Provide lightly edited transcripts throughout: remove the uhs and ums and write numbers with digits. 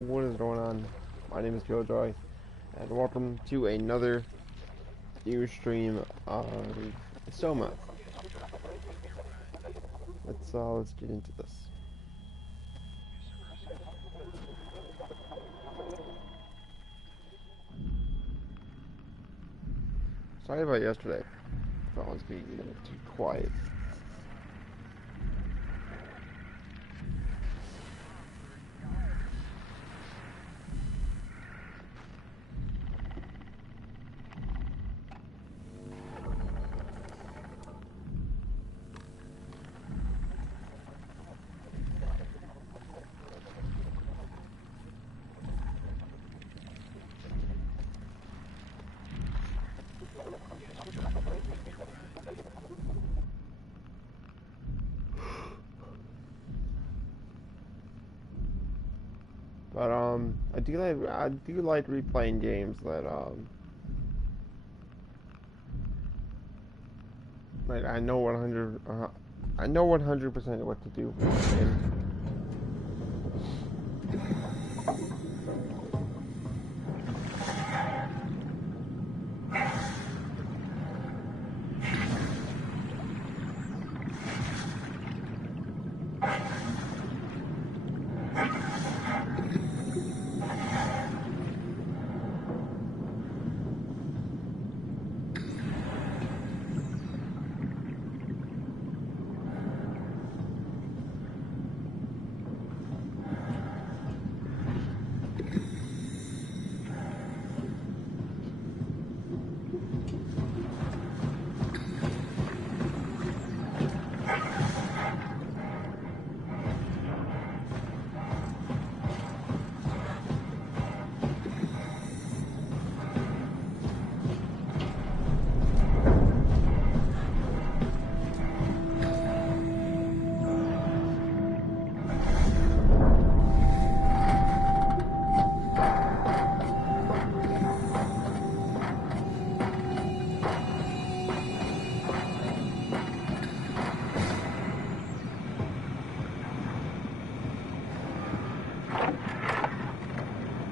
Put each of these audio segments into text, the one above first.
What is going on? My name is Killjoy, and welcome to another new stream of SOMA. Let's get into this. Sorry about yesterday. I was being a little too quiet. But I do like replaying games that like I know 100% what to do for the game.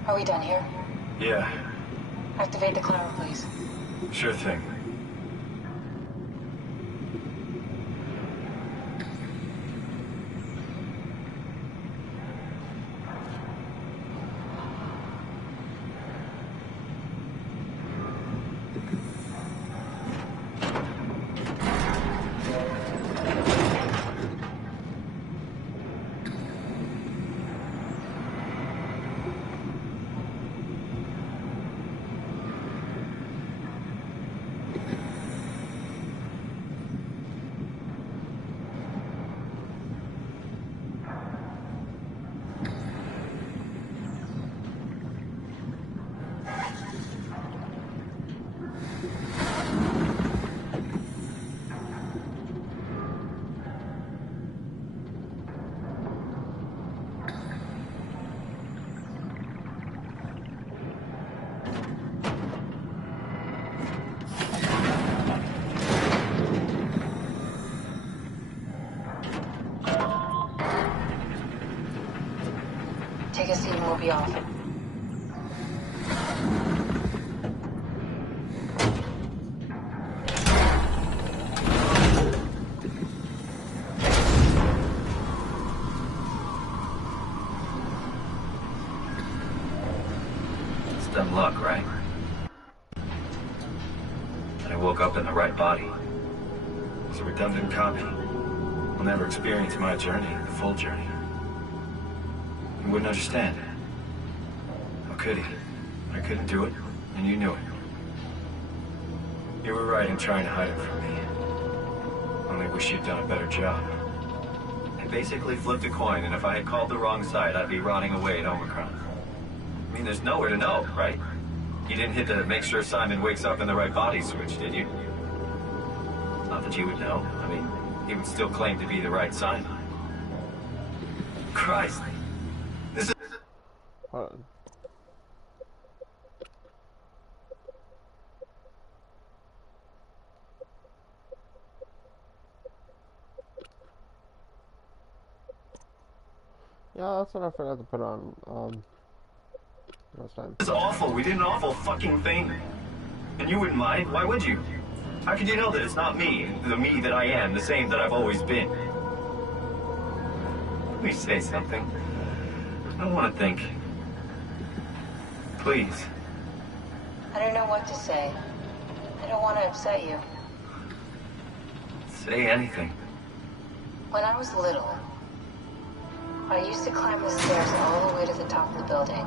Are we done here? Yeah, Activate the cloud, please. sure thing. Take a seat and we'll be off. It's dumb luck, right? And I woke up in the right body. It's a redundant copy. I'll never experience my journey, the full journey. You wouldn't understand. How could he? I couldn't do it, and you knew it. You were right in trying to hide it from me. Only wish you'd done a better job. I basically flipped a coin, and if I had called the wrong side, I'd be rotting away at Omicron. I mean, there's nowhere to know, right? You didn't hit the make sure Simon wakes up in the right body switch, did you? Not that you would know. I mean, he would still claim to be the right Simon. Christ! This is... Hold on. Yeah, that's what I forgot to put on. last time. It's awful. We did an awful fucking thing. And you wouldn't mind? Why would you? How could you know that it's not me, the me that I am, the same that I've always been? Please say something. I don't want to think. Please. I don't know what to say. I don't want to upset you. Say anything. When I was little, I used to climb the stairs all the way to the top of the building.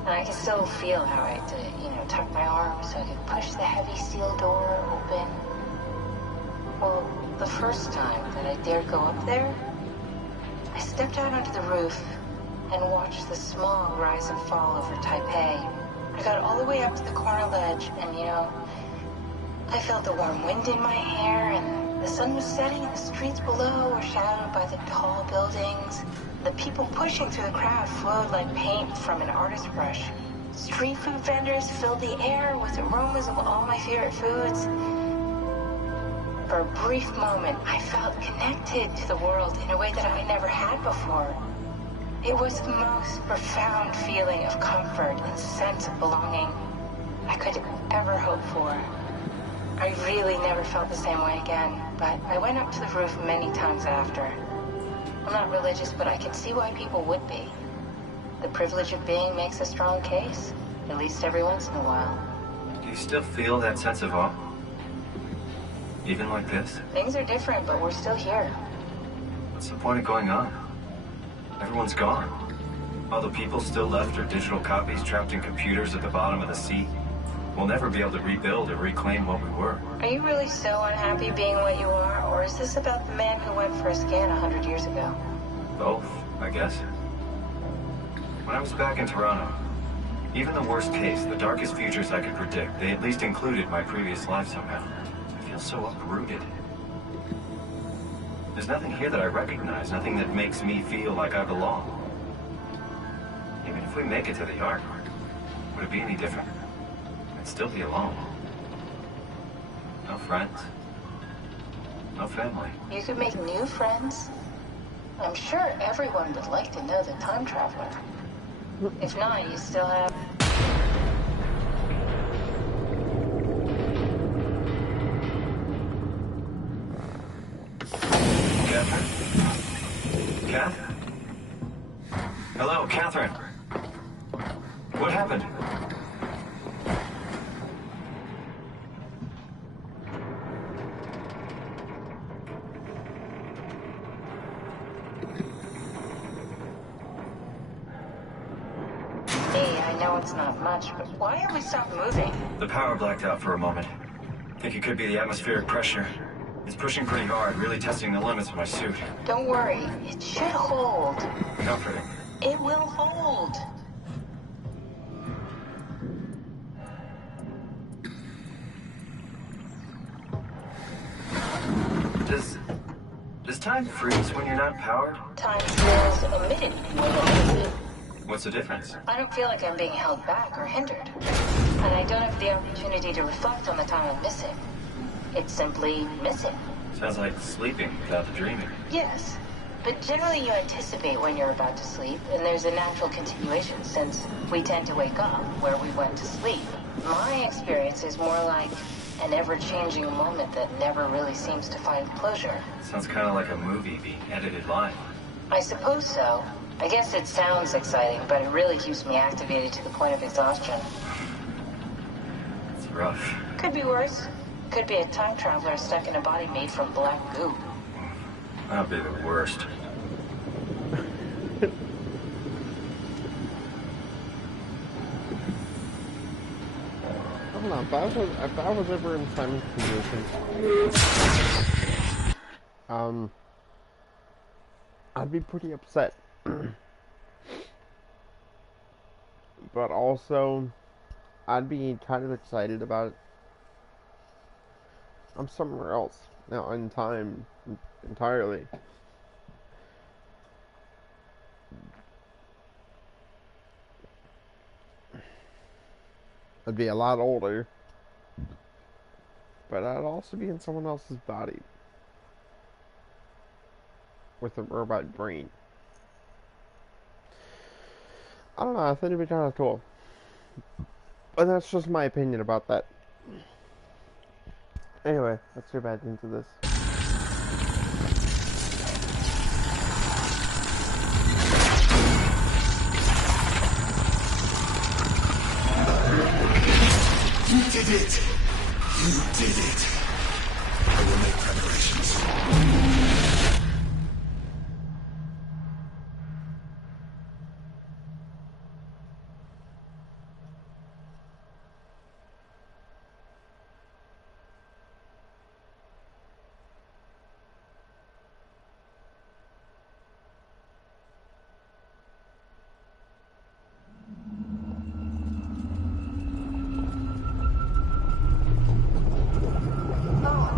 And I can still feel how I had to, tuck my arm so I could push the heavy steel door open. Well, the first time that I dared go up there, I stepped out onto the roof and watched the smog rise and fall over Taipei. I got all the way up to the corner ledge and, I felt the warm wind in my hair and the sun was setting and the streets below were shadowed by the tall buildings. The people pushing through the crowd flowed like paint from an artist's brush. Street food vendors filled the air with aromas of all my favorite foods. For a brief moment, I felt connected to the world in a way that I never had before. It was the most profound feeling of comfort and sense of belonging I could ever hope for. I really never felt the same way again, but I went up to the roof many times after. I'm not religious, but I can see why people would be. The privilege of being makes a strong case, at least every once in a while. Do you still feel that sense of awe? Even like this? Things are different, but we're still here. What's the point of going on? Everyone's gone. All the people still left are digital copies trapped in computers at the bottom of the sea. We'll never be able to rebuild or reclaim what we were. Are you really so unhappy being what you are, or is this about the man who went for a scan 100 years ago? Both, I guess. When I was back in Toronto, even the worst case, the darkest futures I could predict, they at least included my previous life somehow. I feel so uprooted. There's nothing here that I recognize, nothing that makes me feel like I belong. Even if we make it to the Ark, would it be any different? I'd still be alone. No friends. No family. You could make new friends. I'm sure everyone would like to know the time traveler. If not, you still have... Catherine? Kath? Hello, Catherine. What happened? It's not much, but why have we stopped moving? The power blacked out for a moment. Think it could be the atmospheric pressure. It's pushing pretty hard, really testing the limits of my suit. Don't worry, it should hold. Comforting. It will hold. Does time freeze when you're not powered? Time feels omitted when it is. What's the difference? I don't feel like I'm being held back or hindered. And I don't have the opportunity to reflect on the time I'm missing. It's simply missing. Sounds like sleeping without the dreaming. Yes. But generally you anticipate when you're about to sleep, and there's a natural continuation since we tend to wake up where we went to sleep. My experience is more like an ever-changing moment that never really seems to find closure. Sounds kind of like a movie being edited live. I suppose so. I guess it sounds exciting, but it really keeps me activated to the point of exhaustion. It's rough. Could be worse. Could be a time traveler stuck in a body made from black goo. That'd be the worst. I don't know, if I was ever in Simon's position, I'd be pretty upset. But also, I'd be kind of excited about it. I'm somewhere else now in time entirely. I'd be a lot older, but I'd also be in someone else's body with a robot brain. I don't know, I think it'd be kind of cool. But that's just my opinion about that. Anyway, let's get back into this. You did it! You did it! I will make preparations.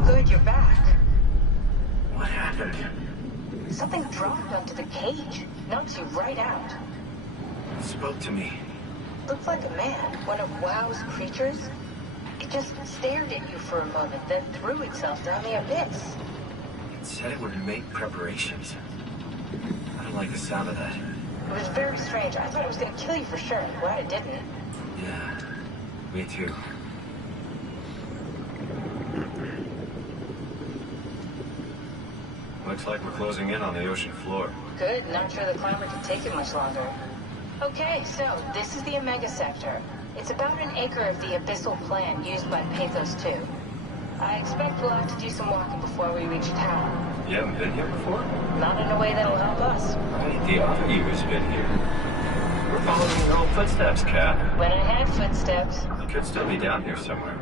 Good, you're back. What happened? Something dropped onto the cage. Knocked you right out. It spoke to me. Looked like a man, one of WoW's creatures. It just stared at you for a moment, then threw itself down the abyss. It said it would make preparations. I don't like the sound of that. It was very strange. I thought it was going to kill you for sure. I'm glad it didn't. Yeah, me too. Looks like we're closing in on the ocean floor. Good, not sure the climber can take it much longer. Okay, so this is the Omega Sector. It's about an acre of the abyssal plan used by Pathos 2. I expect we'll have to do some walking before we reach town. You haven't been here before? Not in a way that'll help us. Right, the other you has been here. We're following your old footsteps, Cat. When I had footsteps. You could still be down here somewhere,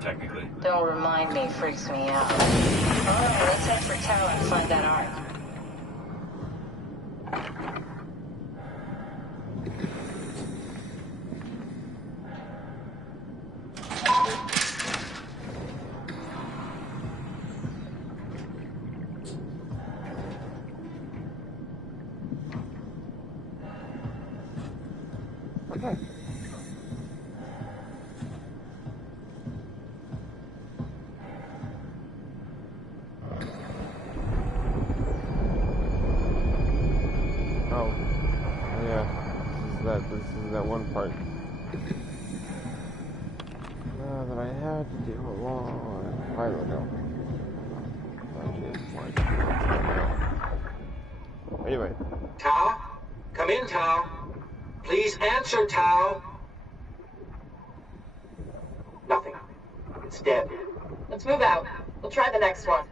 technically. Don't remind me, freaks me out. Alright, let's head for tower and find that ark. Okay. Oh, yeah. This is that one part that I had to do a long while ago. Anyway. Tao? Come in, Tao. Please answer, Tao. Nothing. It's dead. Let's move out. We'll try the next one.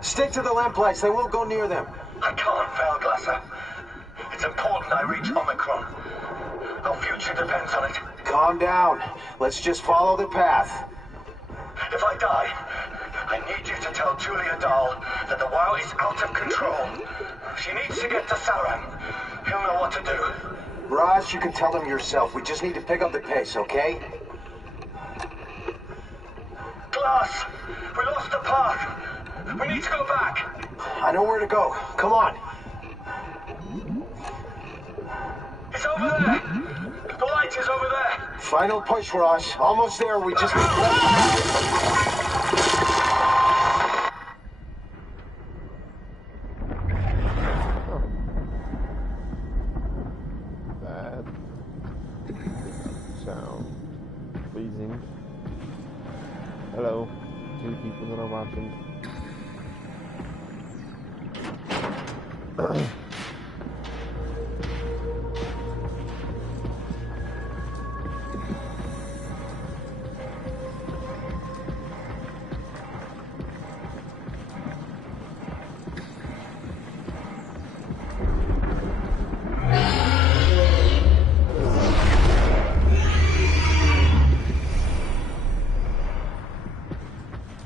Stick to the lamplights. They won't go near them. I can't, Valglasser. It's important I reach Omicron. Our future depends on it. Calm down. Let's just follow the path. If I die, I need you to tell Julia Dahl that the WoW is out of control. She needs to get to Sauron. He'll know what to do. Raj, you can tell them yourself. We just need to pick up the pace, okay? us. We lost the path. We need to go back. I know where to go. Come on. It's over there. The light is over there. Final push, Ross. Almost there. We just... That sound pleasing. Hello, two people that are watching.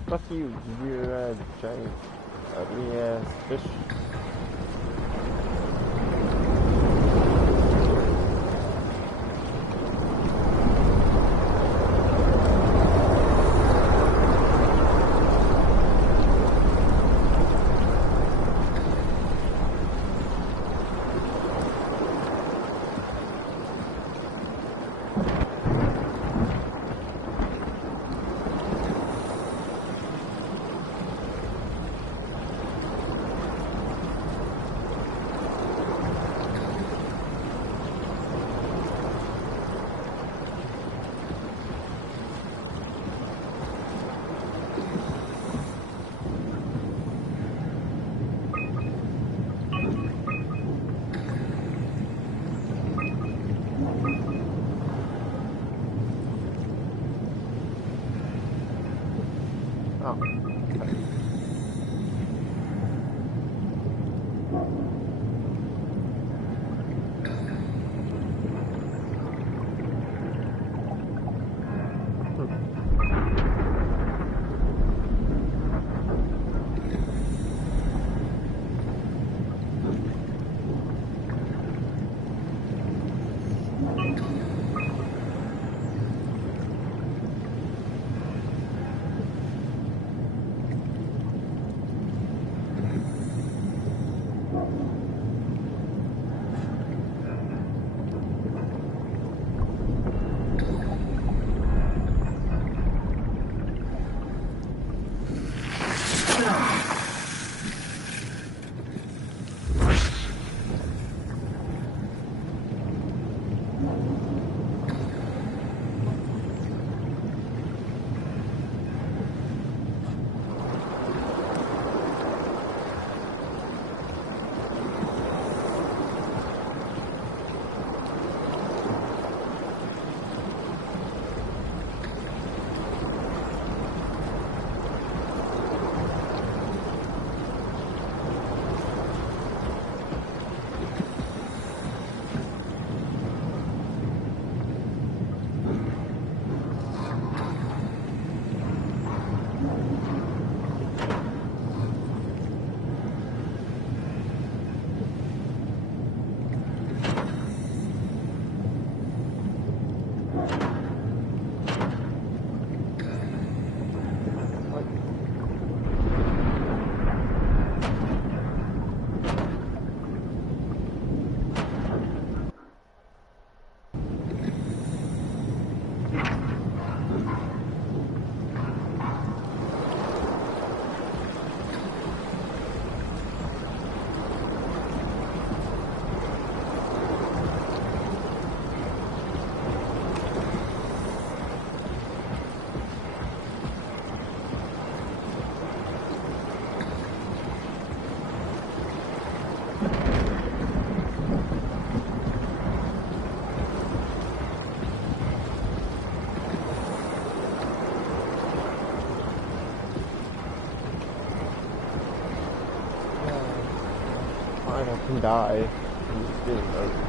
Fuck you, weird giant ugly ass fish. Oh, okay. Fine, I can die. I'm just getting over.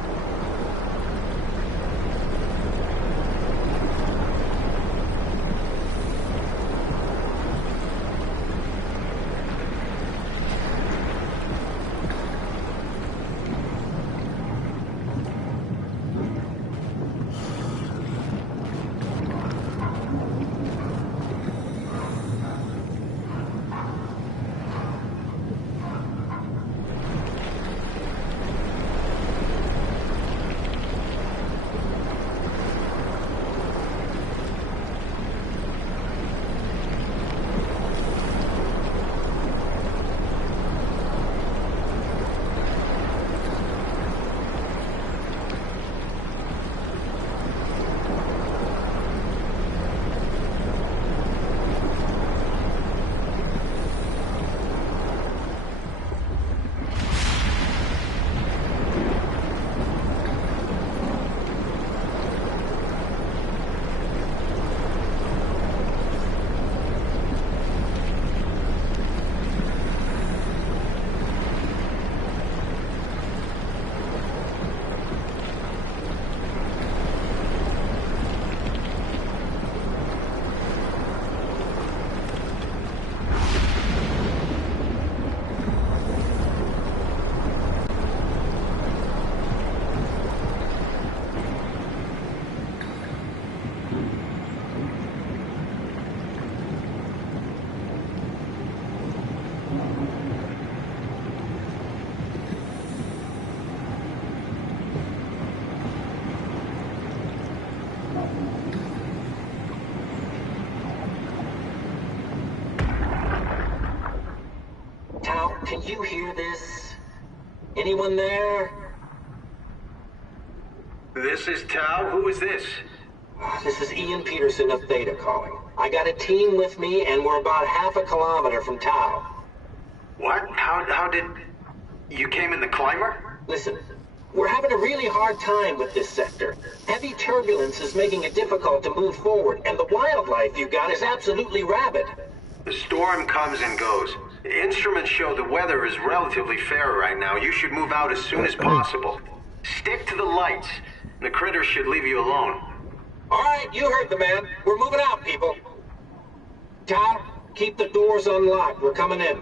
can you hear this? Anyone there? This is Tau. Who is this? This is Ian Peterson of Theta calling. I got a team with me, and we're about half a kilometer from Tau. What? How did... You came in the climber? Listen, we're having a really hard time with this sector. Heavy turbulence is making it difficult to move forward, and the wildlife you got is absolutely rabid. The storm comes and goes. Instruments show the weather is relatively fair right now. You should move out as soon as possible. Stick to the lights. The critters should leave you alone. All right, you heard the man. We're moving out, people. Tau, keep the doors unlocked. We're coming in.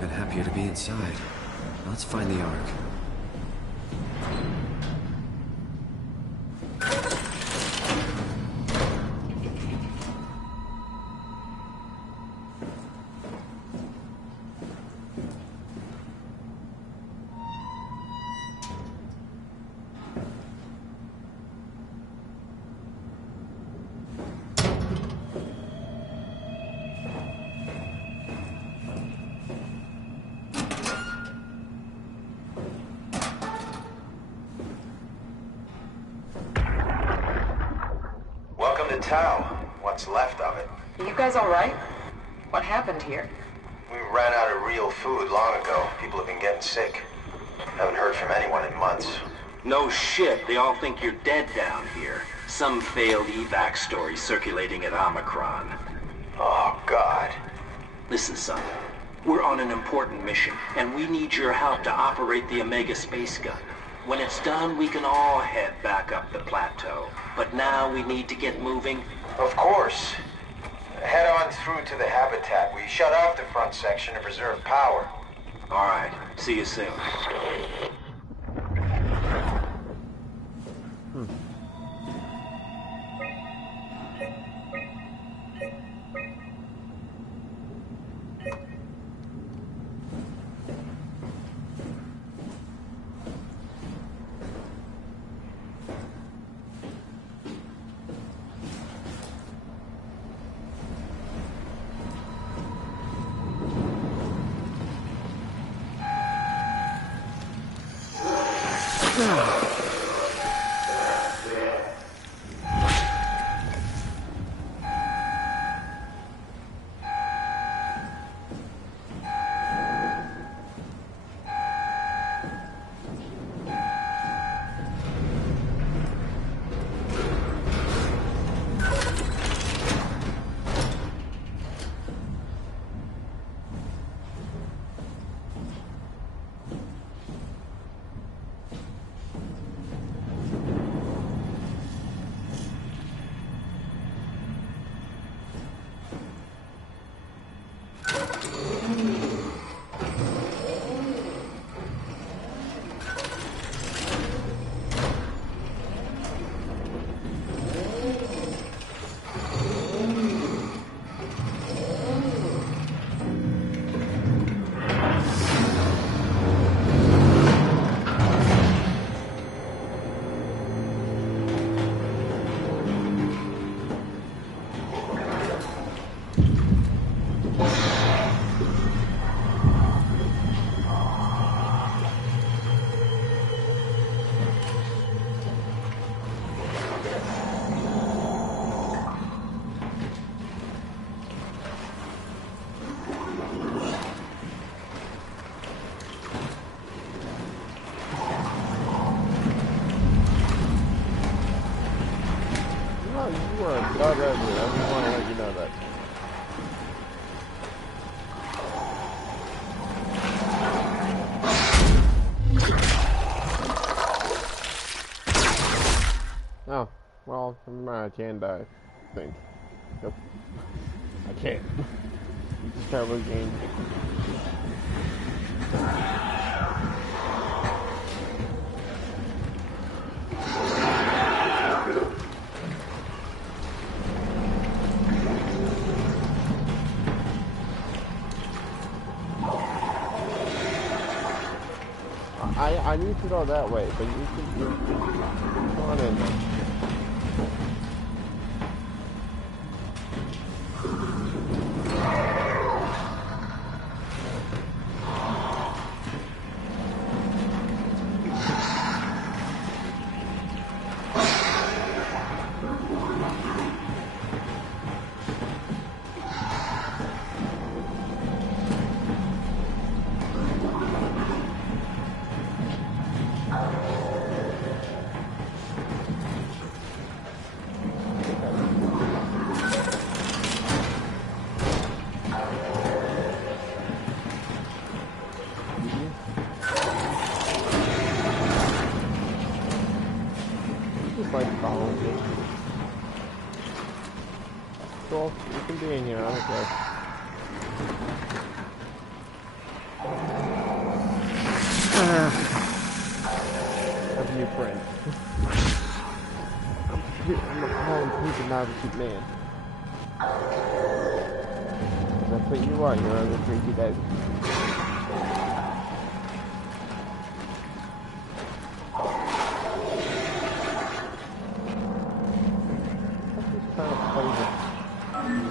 been happier to be inside. Let's find the Ark. Town. What's left of it. You guys alright? What happened here? We ran out of real food long ago. People have been getting sick. Haven't heard from anyone in months. No shit, they all think you're dead down here. Some failed evac story circulating at Omicron. Oh, God. Listen, son. We're on an important mission, and we need your help to operate the Omega space gun. When it's done, we can all head back up the plateau. But now we need to get moving. Of course. Head on through to the habitat. We shut off the front section to preserve power. All right. See you soon. God, I just want to let you know that. Oh, well, I can die, I think. Nope. I can't. Just try to game. I need to go that way, but you can go on in. Cool, you can be in here, I don't care. That's a new friend. I'm gonna call him Pink and Majesty Man. That's what you are. You're a crazy guy.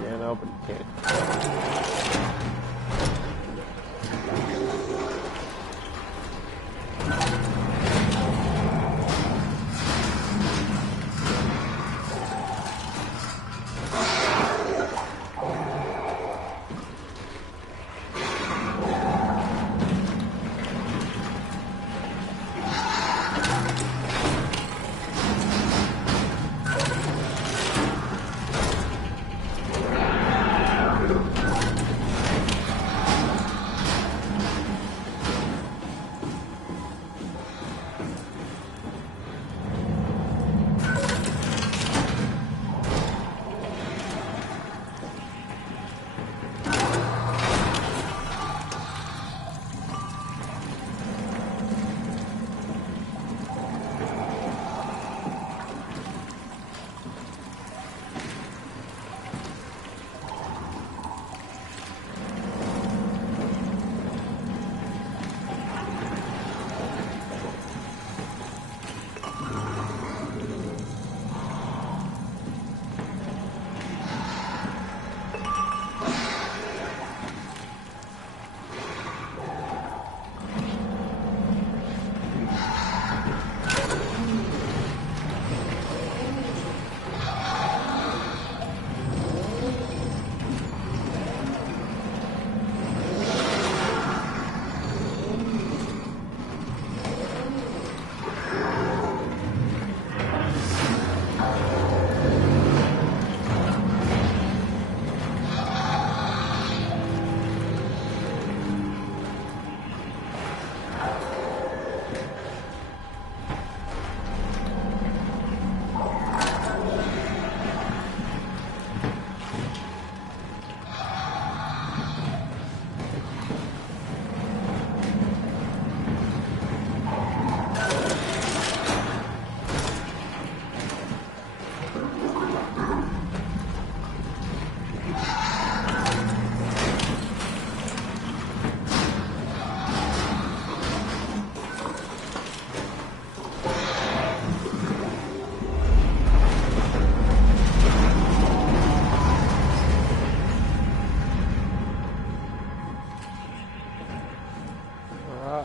Yeah, no, but you can't.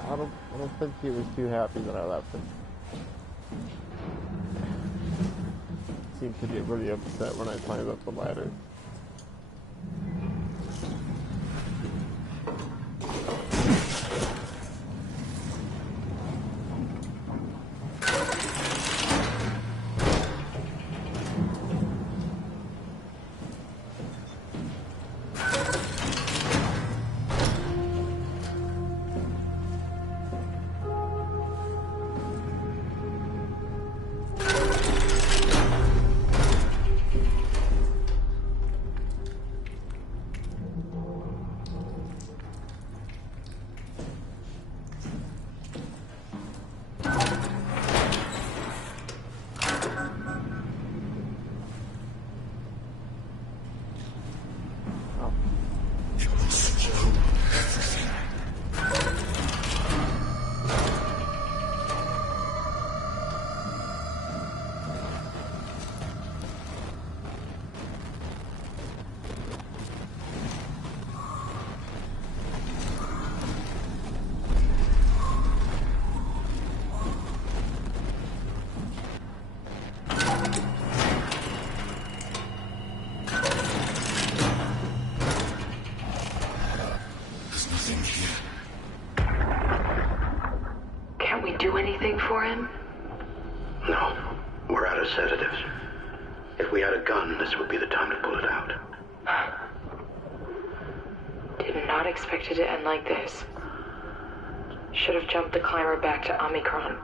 I don't think he was too happy that I left him. Seemed to get really upset when I climbed up the ladder. For him? No. We're out of sedatives. If we had a gun, this would be the time to pull it out. Did not expect it to end like this. Should have jumped the climber back to Omicron.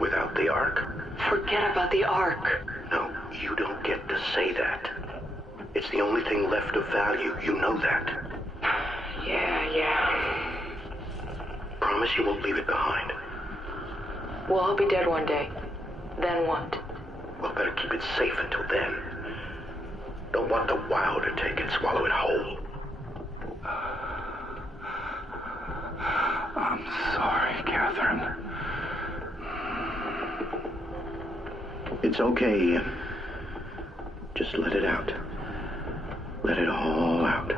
Without the Ark? Forget about the Ark. No, you don't get to say that. It's the only thing left of value. You know that. Yeah. promise you won't leave it behind. We'll all be dead one day. Then what? We'll better keep it safe until then. Don't want the wild to take it, swallow it whole. I'm sorry, Catherine. It's okay, Ian. Just let it out. Let it all out.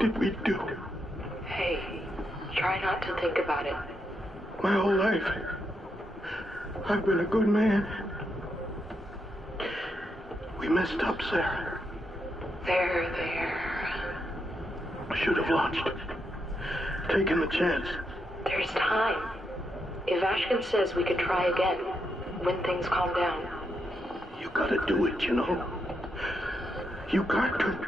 Did we do? Hey, try not to think about it. My whole life, I've been a good man. We messed up, Sarah. There. I should have launched. Taken the chance. There's time. If Ashkin says we could try again, when things calm down. You gotta do it, you know. You got to.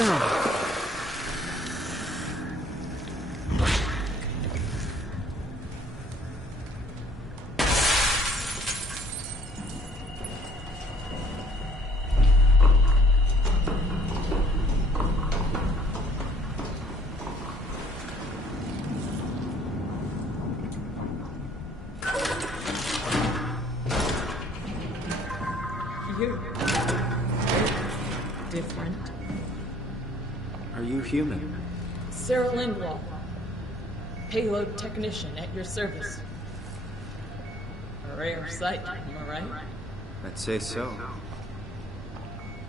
You're different. Are you human? Sarah Lindwall, payload technician at your service. A rare sight, am I right? I'd say so.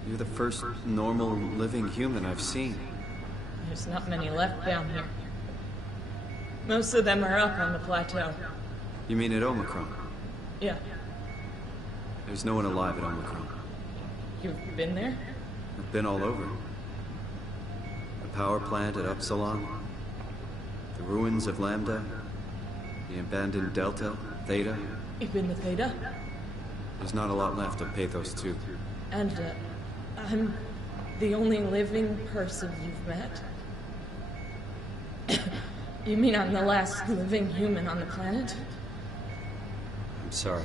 You're the first normal living human I've seen. There's not many left down here. Most of them are up on the plateau. You mean at Omicron? Yeah. There's no one alive at Omicron. You've been there? I've been all over. The power plant at Upsilon, the ruins of Lambda, the abandoned Delta, Theta. You've been to Theta? There's not a lot left of Pathos 2. And, I'm the only living person you've met? You mean I'm the last living human on the planet? I'm sorry.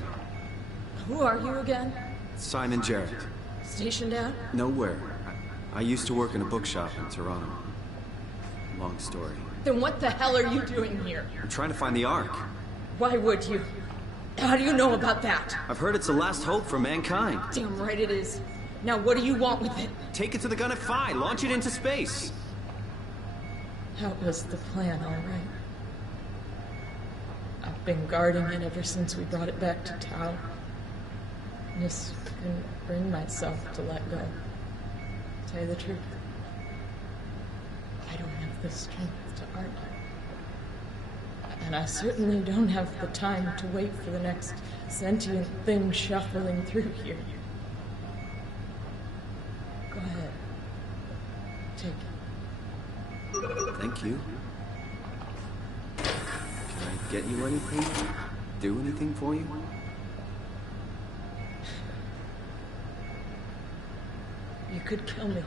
Who are you again? Simon Jarrett. Stationed out? Nowhere. I used to work in a bookshop in Toronto. Long story. Then what the hell are you doing here? I'm trying to find the Ark. Why would you? How do you know about that? I've heard it's the last hope for mankind. Damn right it is. Now what do you want with it? Take it to the Gun Phi. Launch it into space. That was the plan, all right. I've been guarding it ever since we brought it back to Tau. Just couldn't bring myself to let go. Tell you the truth, I don't have the strength to argue. And I certainly don't have the time to wait for the next sentient thing shuffling through here. Go ahead. Take it. Thank you. Can I get you anything? Do anything for you? You could kill me.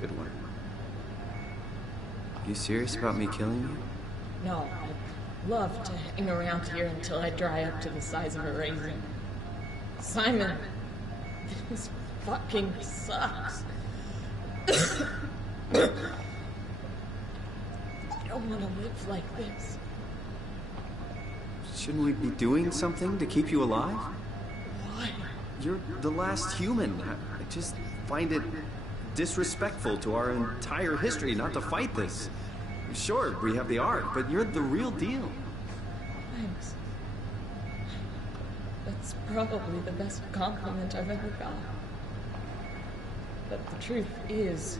Good one. You serious about me killing you? No, I'd love to hang around here until I dry up to the size of a raisin. Simon, this fucking sucks. I don't want to live like this. Shouldn't we be doing something to keep you alive? Why? You're the last human. I just find it disrespectful to our entire history not to fight this. Sure, we have the Ark, but you're the real deal. Thanks. That's probably the best compliment I've ever got. But the truth is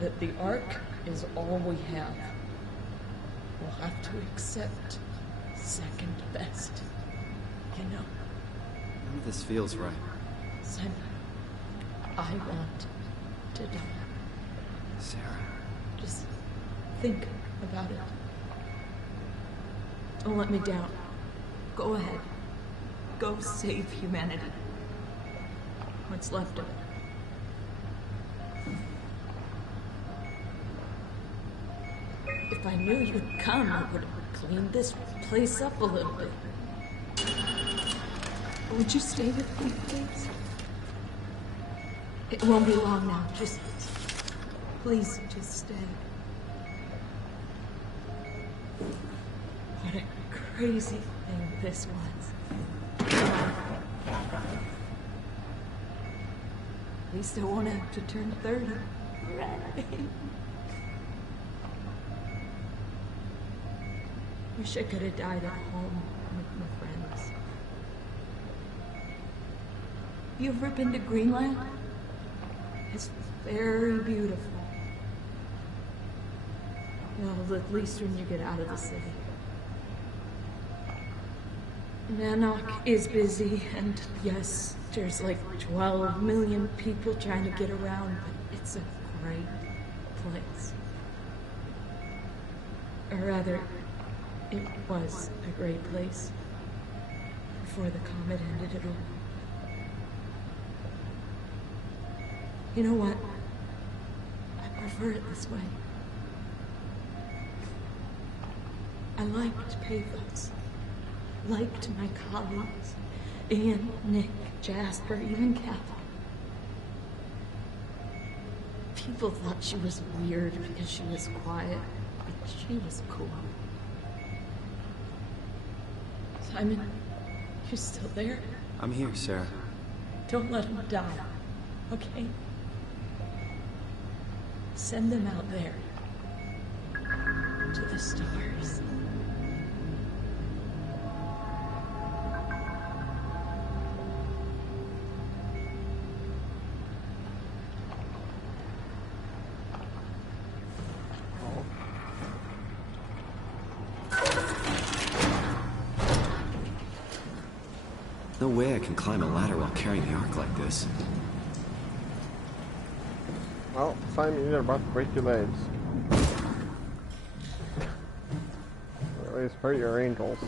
that the Ark is all we have. We'll have to accept second best. You know? None of this feels right. Simon, I want to die. Sarah. Just think about it. Don't let me down. Go ahead. Go save humanity. What's left of it. If I knew you'd come, I would have cleaned this place up a little bit. Would you stay with me, please? It won't be long now. Please, just stay. What a crazy thing this was. At least I won't have to turn 30. Right. Wish I could have died at home with my friends. Have you ever been to Greenland? It's very beautiful. Well, at least when you get out of the city. Nanook is busy, and yes, there's like 12 million people trying to get around, but it's a great place. Or rather, it was a great place before the comet ended it all. You know what? prefer it this way. I liked pathos. Liked my colleagues. Ian, Nick, Jasper, even Kat. People thought she was weird because she was quiet, but she was cool. Simon, you still there? I'm here, Sarah. Don't let him die, okay? Send them out there. To the stars. No way I can climb a ladder while carrying the ark like this. Well, Simon, you're about to break your legs. Or at least hurt your ankles.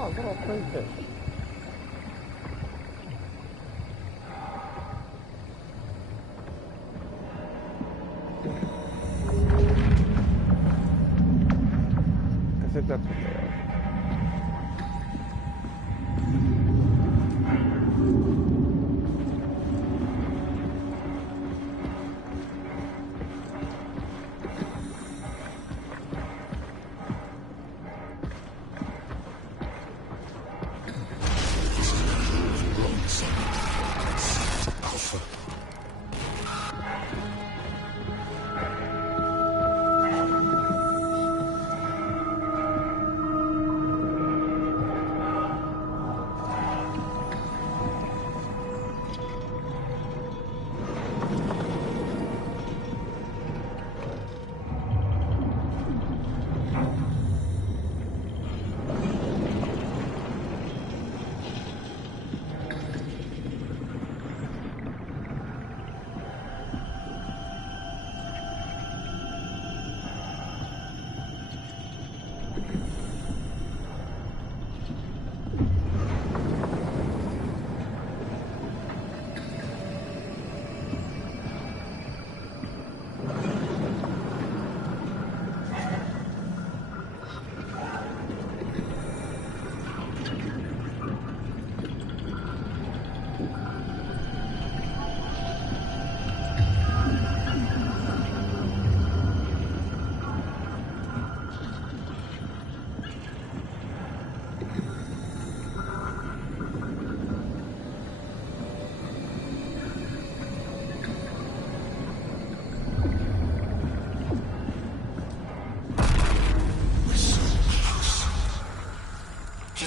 Oh, little crayfish. I think that's what they are.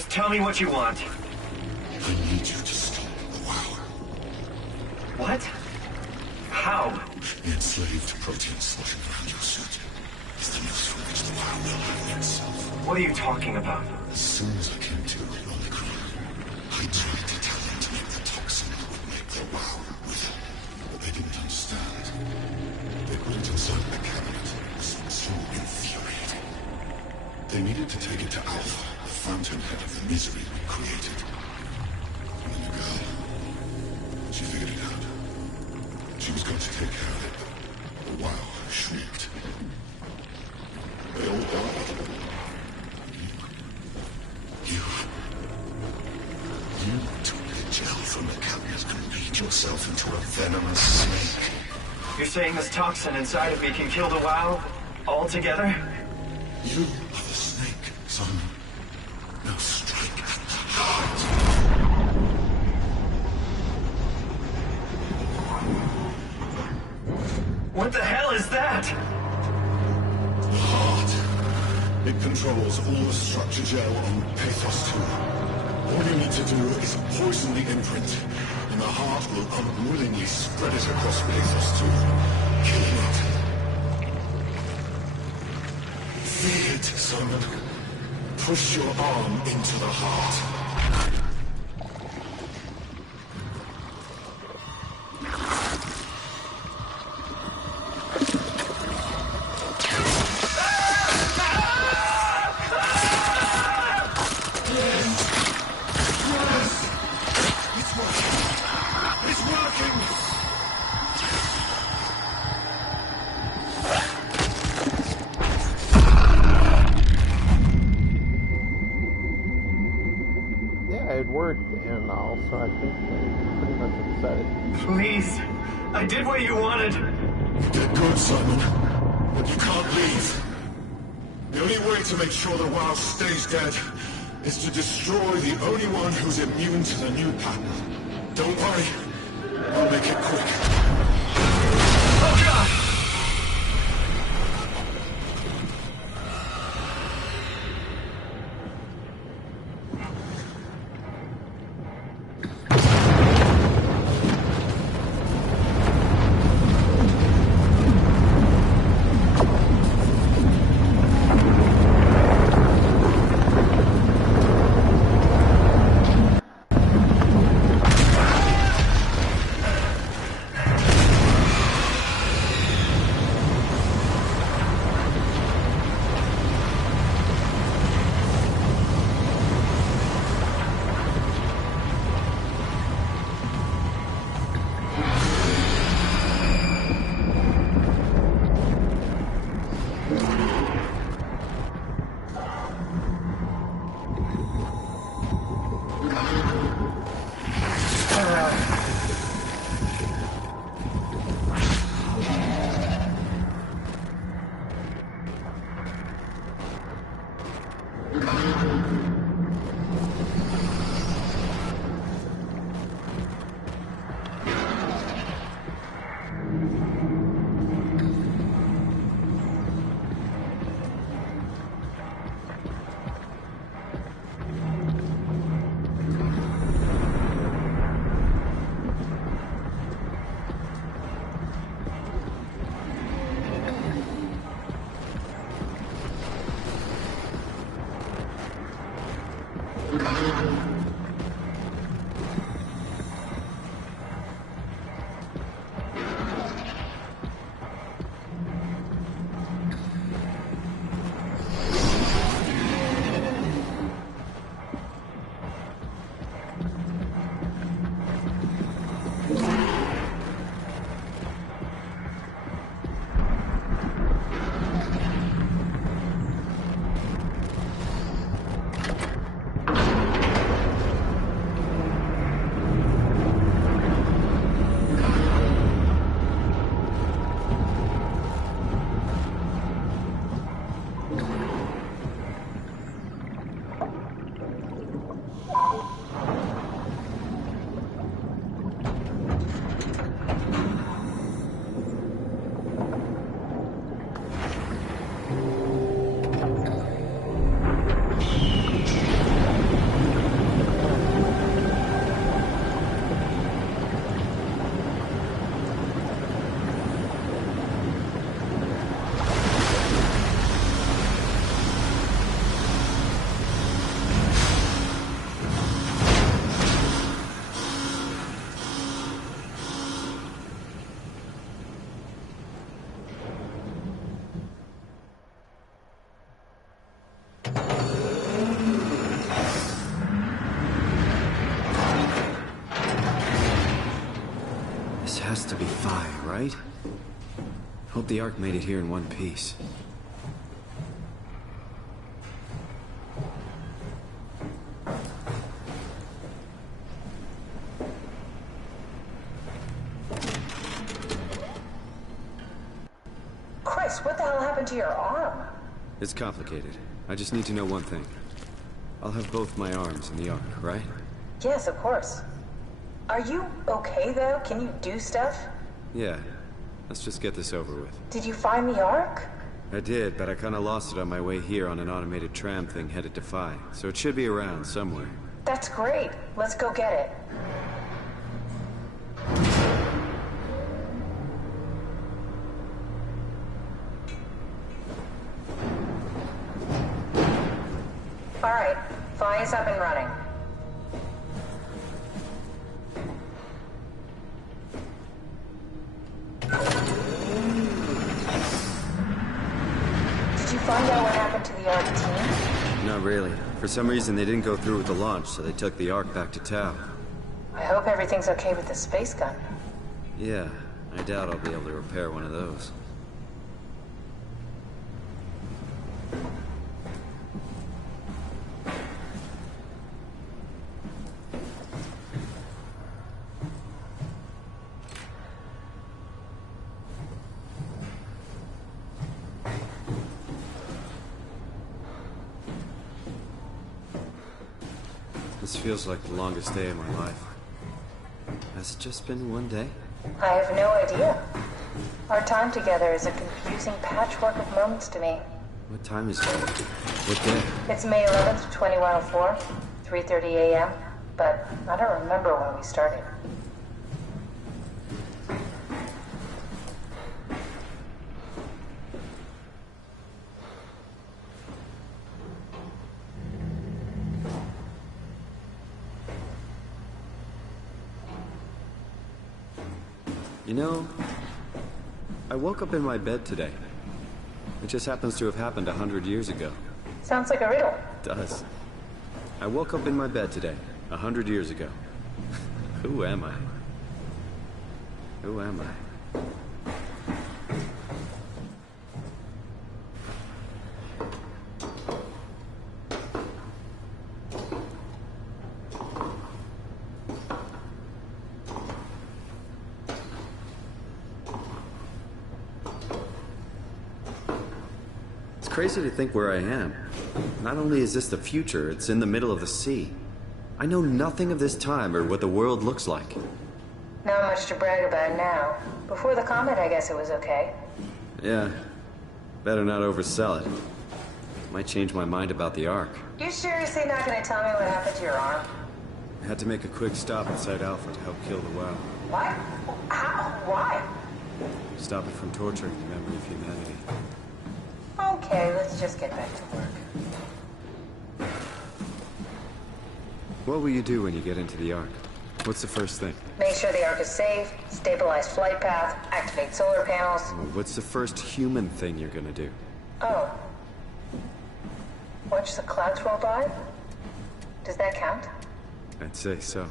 Tell me what you want. I need you to stop the WoW. What? How? The enslaved protein sloshing around your suit is the noose from which the WoW will hide itself. What are you talking about? As soon as I came to Omicron, I tried to tell them to make the toxin that would make the WoW wither, but they didn't understand. They put it inside the cabinet. It was so infuriating. They needed to take it to Alpha, fountainhead of the misery we created. And then the girl, she figured it out. She was going to take care of it, but the WoW shrieked. They all died. You took the gel from the cabinet and made yourself into a venomous snake. You're saying this toxin inside of me can kill the WoW altogether? You are the snake, son. Now strike at the heart. What the hell is that? The heart. It controls all the structure gel on Pathos 2. All you need to do is poison the imprint, and the heart will unwillingly spread it across Pathos 2, killing it. Feel it, Simon. Push your arm into the heart. And also, I think they pretty much upset. Please, I did what you wanted. You did good, Simon, but you can't leave. The only way to make sure the WoW stays dead is to destroy the only one who's immune to the new pattern. Don't worry, I'll make it quick. Oh, God! Has to be Phi, right? Hope the Ark made it here in one piece. Chris, what the hell happened to your arm? It's complicated. I just need to know one thing. I'll have both my arms in the Ark, right? Yes, of course. Are you okay, though? Can you do stuff? Yeah. Let's just get this over with. Did you find the Ark? I did, but I kinda lost it on my way here on an automated tram thing headed to Phi. So it should be around somewhere. That's great. Let's go get it. All right. Phi is up and running. Find out what happened to the Ark team? Not really. For some reason, they didn't go through with the launch, so they took the Ark back to Tau. I hope everything's okay with the space gun. Yeah, I doubt I'll be able to repair one of those. This feels like the longest day of my life. Has it just been one day? I have no idea. Our time together is a confusing patchwork of moments to me. What time is it? What day? It's May 11th, 2104, 3:30 a.m., but I don't remember when we started. You know, I woke up in my bed today. It just happens to have happened 100 years ago. Sounds like a riddle. It does. I woke up in my bed today, 100 years ago. Who am I? Who am I? Crazy to think where I am. Not only is this the future, it's in the middle of the sea. I know nothing of this time or what the world looks like. Not much to brag about now. Before the comet, I guess it was okay. Yeah. Better not oversell it. Might change my mind about the Ark. You seriously not gonna tell me what happened to your arm? I had to make a quick stop inside Alpha to help kill the WoW. What? How? Why? Stop it from torturing the memory of humanity. Okay, let's just get back to work. What will you do when you get into the Ark? What's the first thing? Make sure the Ark is safe, stabilize flight path, activate solar panels. What's the first human thing you're gonna do? Oh. Watch the clouds roll by? Does that count? I'd say so.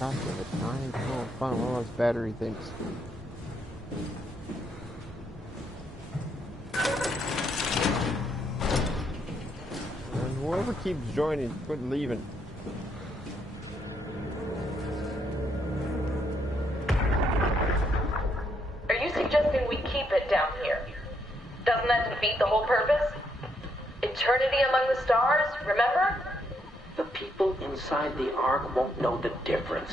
God damn it, I ain't gonna find one of those battery things. And whoever keeps joining, quit leaving. Are you suggesting we keep it down here? Doesn't that defeat the whole purpose? Eternity among the stars, remember? The people inside the Ark won't know the difference.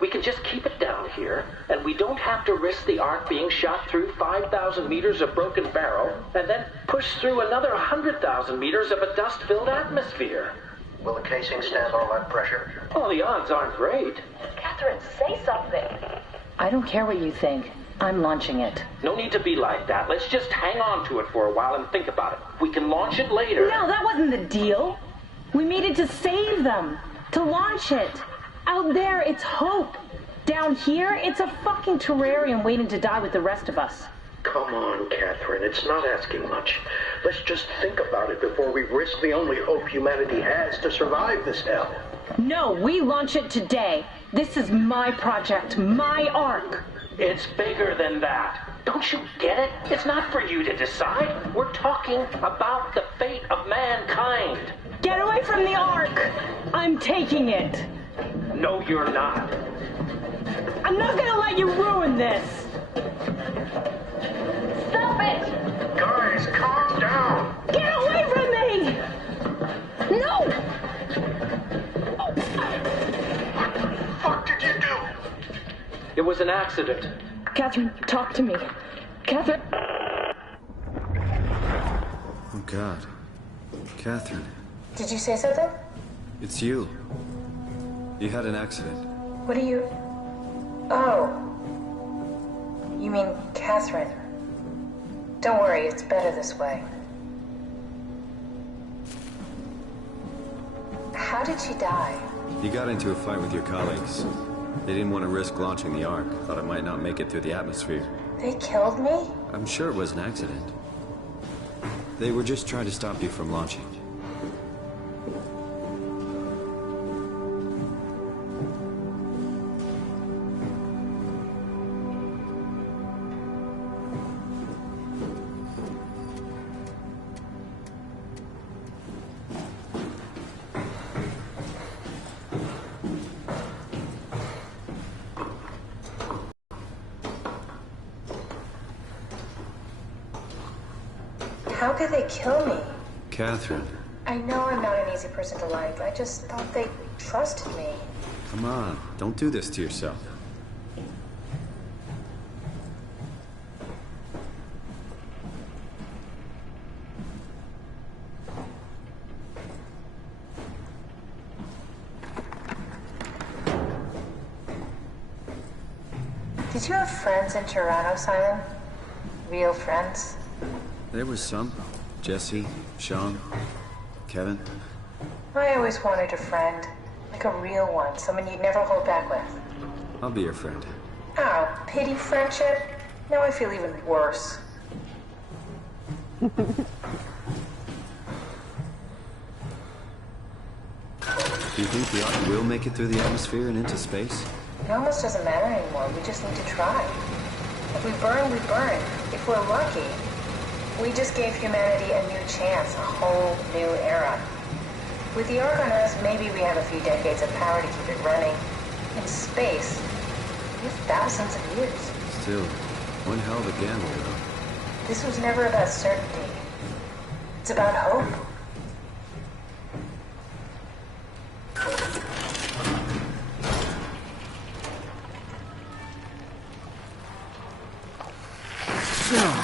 We can just keep it down here, and we don't have to risk the Ark being shot through 5,000 meters of broken barrel, and then push through another 100,000 meters of a dust-filled atmosphere. Will the casing stand all that pressure? Well, the odds aren't great. Catherine, say something. I don't care what you think. I'm launching it. No need to be like that. Let's just hang on to it for a while and think about it. We can launch it later. No, that wasn't the deal. We needed to save them. To launch it. Out there, it's hope. Down here, it's a fucking terrarium waiting to die with the rest of us. Come on, Catherine. It's not asking much. Let's just think about it before we risk the only hope humanity has to survive this hell. No, we launch it today. This is my project, my Ark. It's bigger than that. Don't you get it? It's not for you to decide. We're talking about the fate of mankind. Get away from the Ark! I'm taking it. No, you're not. I'm not gonna let you ruin this. Stop it! Guys, calm down! Get away from me! No! What the fuck did you do? It was an accident. Catherine, talk to me. Catherine. Oh, God. Catherine. Did you say something? It's you. You had an accident. What are you... Oh. You mean Catherine. Don't worry, it's better this way. How did she die? You got into a fight with your colleagues. They didn't want to risk launching the Ark. Thought it might not make it through the atmosphere. They killed me? I'm sure it was an accident. They were just trying to stop you from launching. How could they kill me? Catherine. I know I'm not an easy person to like. I just thought they trusted me. Come on, don't do this to yourself. Did you have friends in Toronto, Simon? Real friends? There was some. Jesse, Sean, Kevin. I always wanted a friend. Like a real one. Someone you'd never hold back with. I'll be your friend. Oh, pity friendship? Now I feel even worse. Do you think the Ark will make it through the atmosphere and into space? It almost doesn't matter anymore. We just need to try. If we burn, we burn. If we're lucky, we just gave humanity a new chance, a whole new era. With the Ark on us, maybe we have a few decades of power to keep it running. In space, we have thousands of years. Still, one hell of a gamble, though. This was never about certainty. It's about hope. Oh.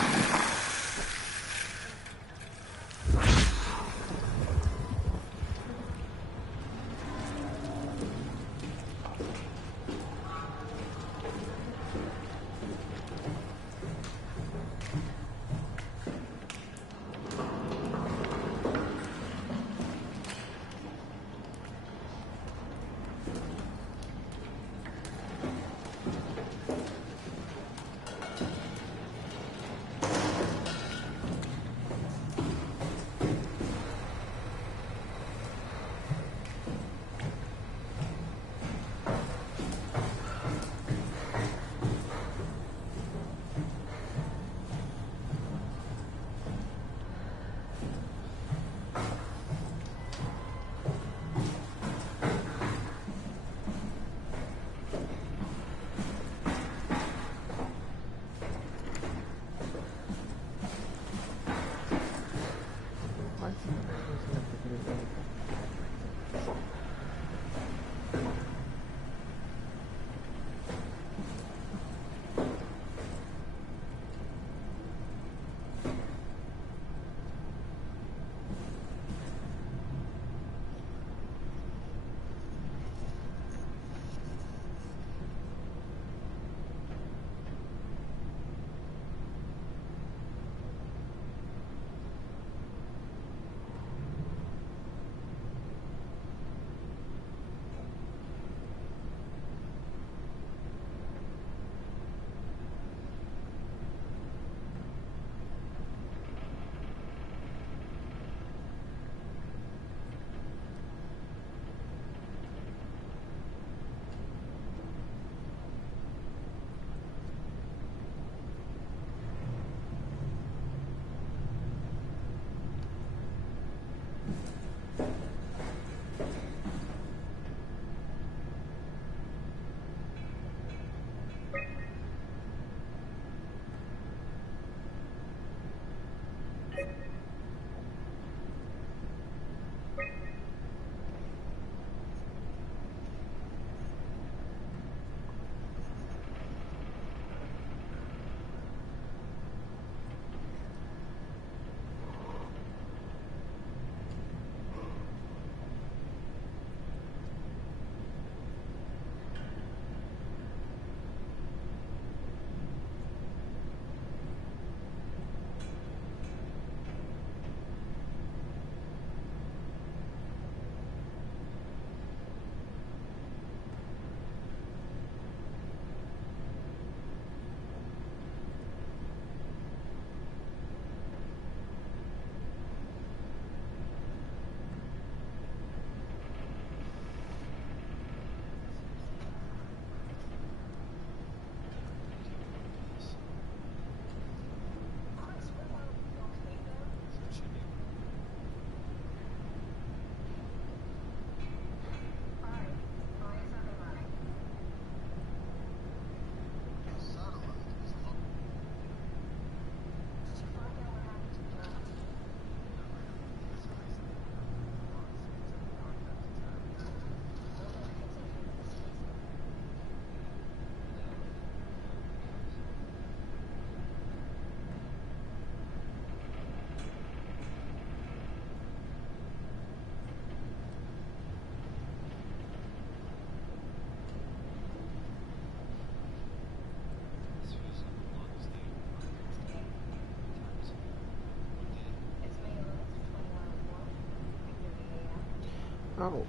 Okay.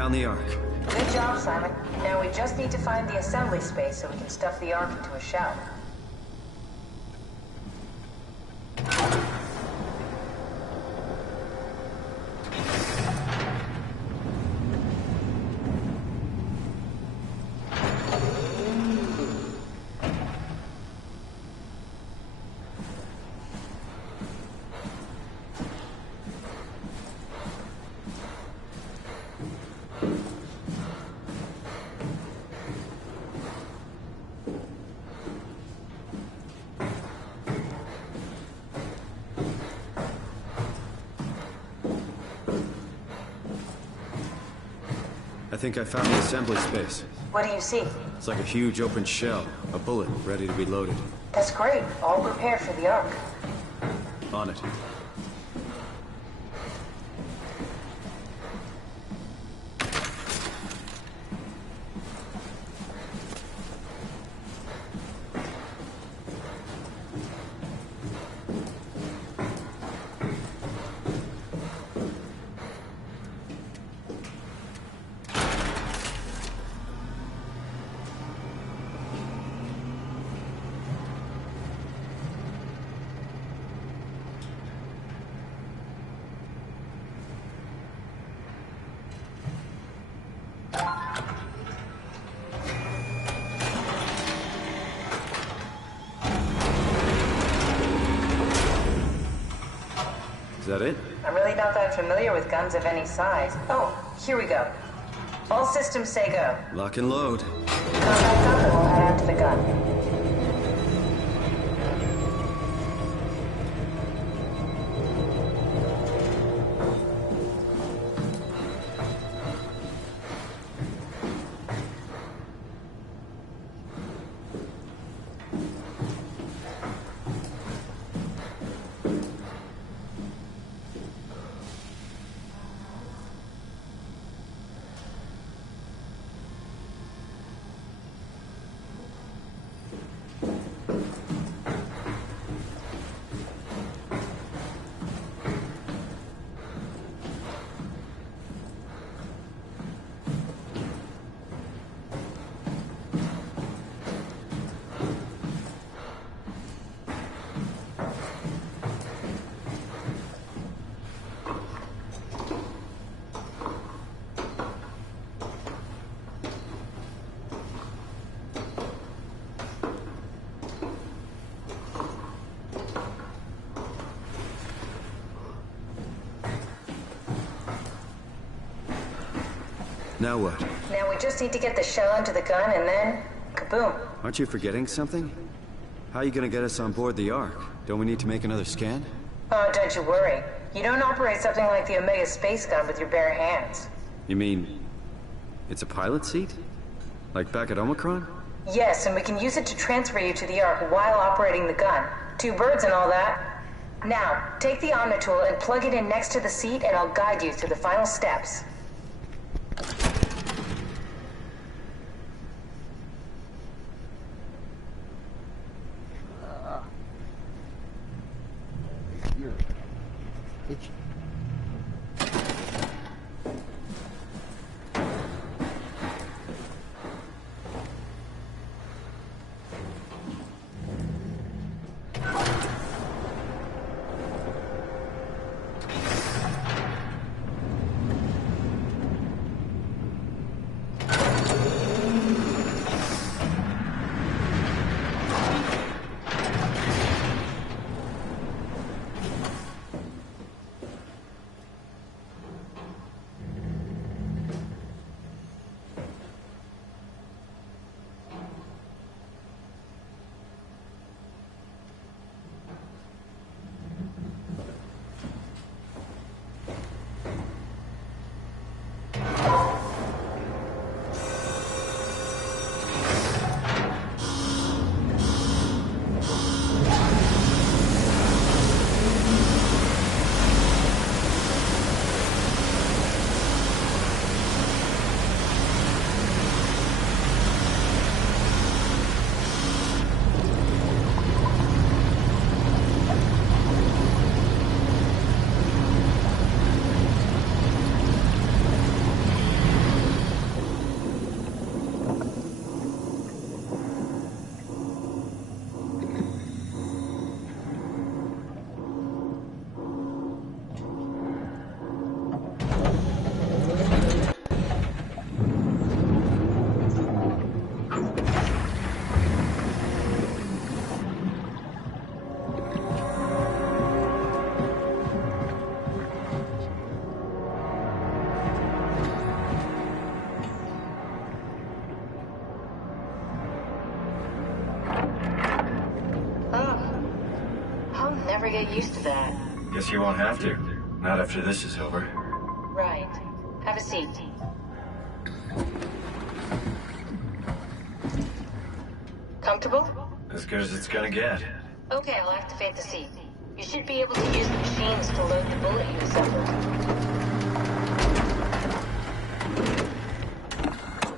found the Ark. Good job, Simon. Now we just need to find the assembly space so we can stuff the Ark into a shell. I think I found the assembly space. What do you see? It's like a huge open shell. A bullet ready to be loaded. That's great. All prepared for the Ark. On it. Is that it? I'm really not that familiar with guns of any size. Oh, here we go. All systems say go. Lock and load. Contact up and we'll head out to the gun. Now what? Now we just need to get the shell into the gun and then... kaboom. Aren't you forgetting something? How are you gonna get us on board the Ark? Don't we need to make another scan? Oh, don't you worry. You don't operate something like the Omega space gun with your bare hands. You mean... it's a pilot seat? Like back at Omicron? Yes, and we can use it to transfer you to the Ark while operating the gun. 2 birds and all that. Now, take the Omnitool and plug it in next to the seat and I'll guide you through the final steps. Itchy. never get used to that. Guess you won't have to. Not after this is over. Right. Have a seat. Comfortable? As good as it's gonna get. Okay, I'll activate the seat. You should be able to use the machines to load the bullet you assembled.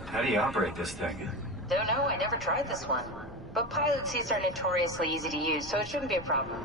How do you operate this thing? Don't know, I never tried this one. But pilot seats are notoriously easy to use, so it shouldn't be a problem.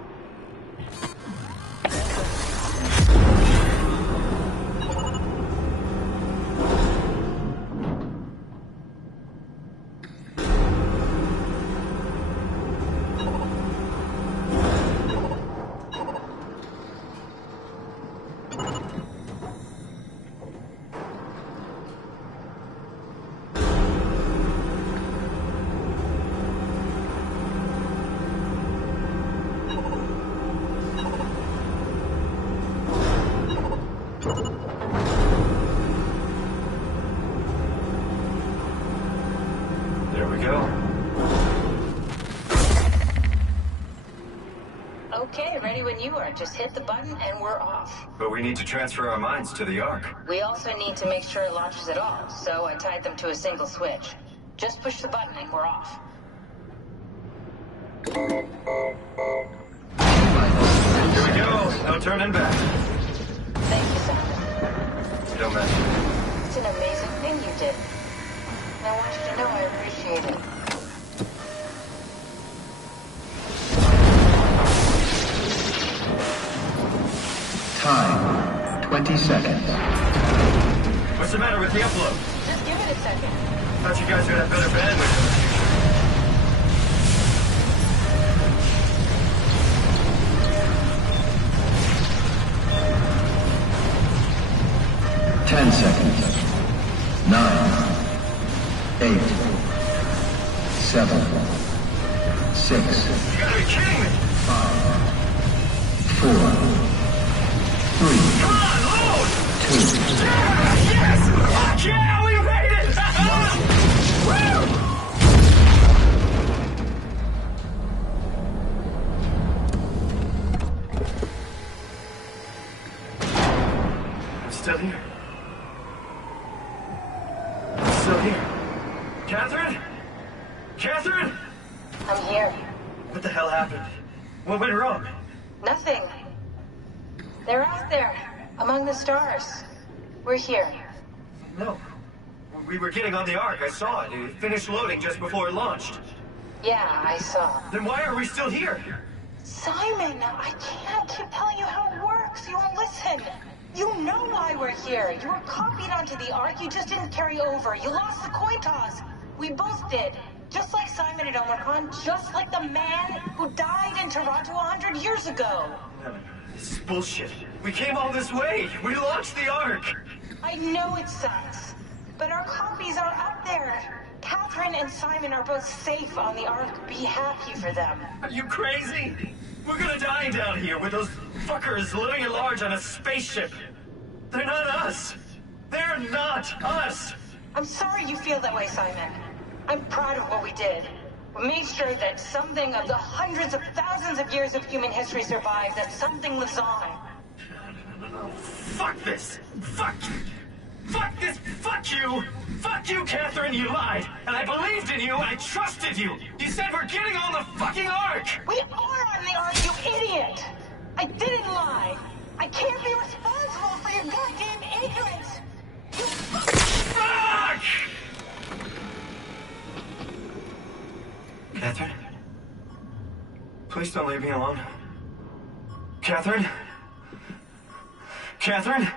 There we go. Okay, ready when you are. Just hit the button and we're off. But we need to transfer our minds to the Ark. We also need to make sure it launches at all, so I tied them to a single switch. Just push the button and we're off. Here we go. No turning back. Thank you, Simon. Don't mention It's an amazing thing you did. And I want you to know I appreciate it. Time, 20 seconds. What's the matter with the upload? Just give it a second. Thought you guys would have better bandwidth in the future. 10 seconds. 9, 8, 7, 6. You gotta be kidding me! 5, 4, 3. Come on, load! 2. Yeah, yes! Fuck yeah, we made it! Woo! I'm still here. I'm still here. Catherine? Catherine? I'm here. What the hell happened? What went wrong? Nothing. They're out there, among the stars. We're here. No. We were getting on the Ark. I saw it. It finished loading just before it launched. Yeah, I saw. Then why are we still here? Simon, I can't keep telling you how it works. You won't listen. You know why we're here. You were copied onto the Ark. You just didn't carry over. You lost the coin toss. We both did. Just like Simon at Omicron, just like the man who died in Toronto 100 years ago. No, this is bullshit. We came all this way. We launched the Ark. I know it sucks, but our copies are up there. Catherine and Simon are both safe on the Ark. Be happy for them. Are you crazy? We're gonna die down here with those fuckers living at large on a spaceship. They're not us. They're not us. I'm sorry you feel that way, Simon. I'm proud of what we did. We made sure that something of the hundreds of thousands of years of human history survived, that something lives on. No. Fuck this. Fuck this. Fuck you. Fuck you, Catherine. You lied. And I believed in you. I trusted you. You said we're getting on the fucking Ark. We are on the Ark, you idiot. I didn't lie. I can't be responsible for your goddamn ignorance. You Fuck! Catherine? Please don't leave me alone. Catherine? Catherine?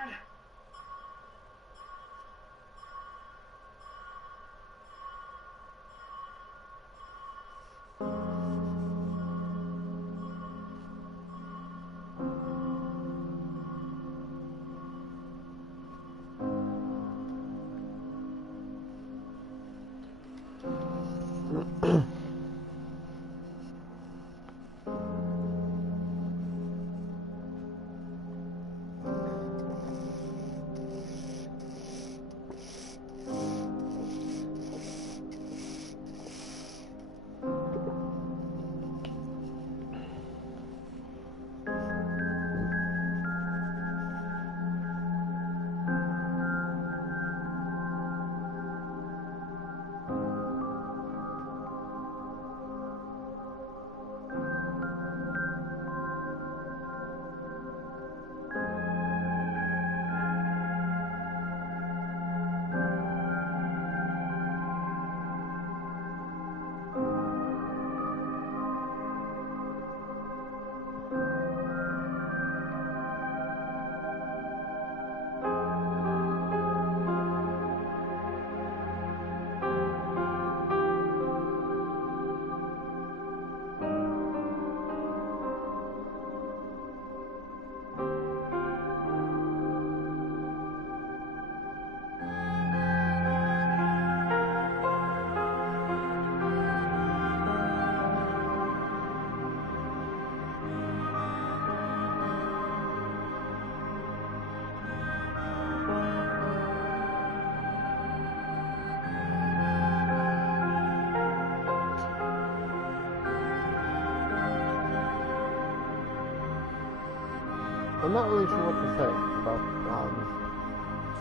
I'm not really sure what to say about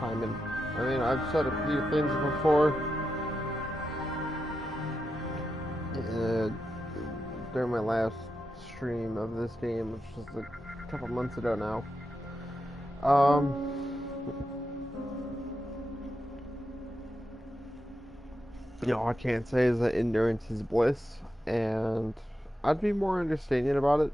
Simon. I mean, I've said a few things before during my last stream of this game, which was a couple months ago now. You know, I can't say is that ignorance is bliss, and I'd be more understanding about it.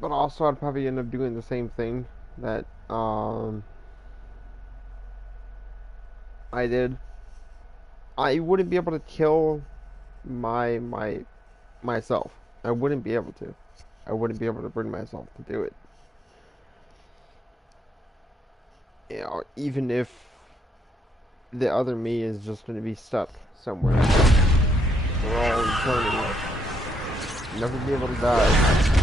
But also, I'd probably end up doing the same thing that I did. I wouldn't be able to kill myself. I wouldn't be able to. I wouldn't be able to bring myself to do it. You know, even if the other me is just going to be stuck somewhere for all eternity, never be able to die.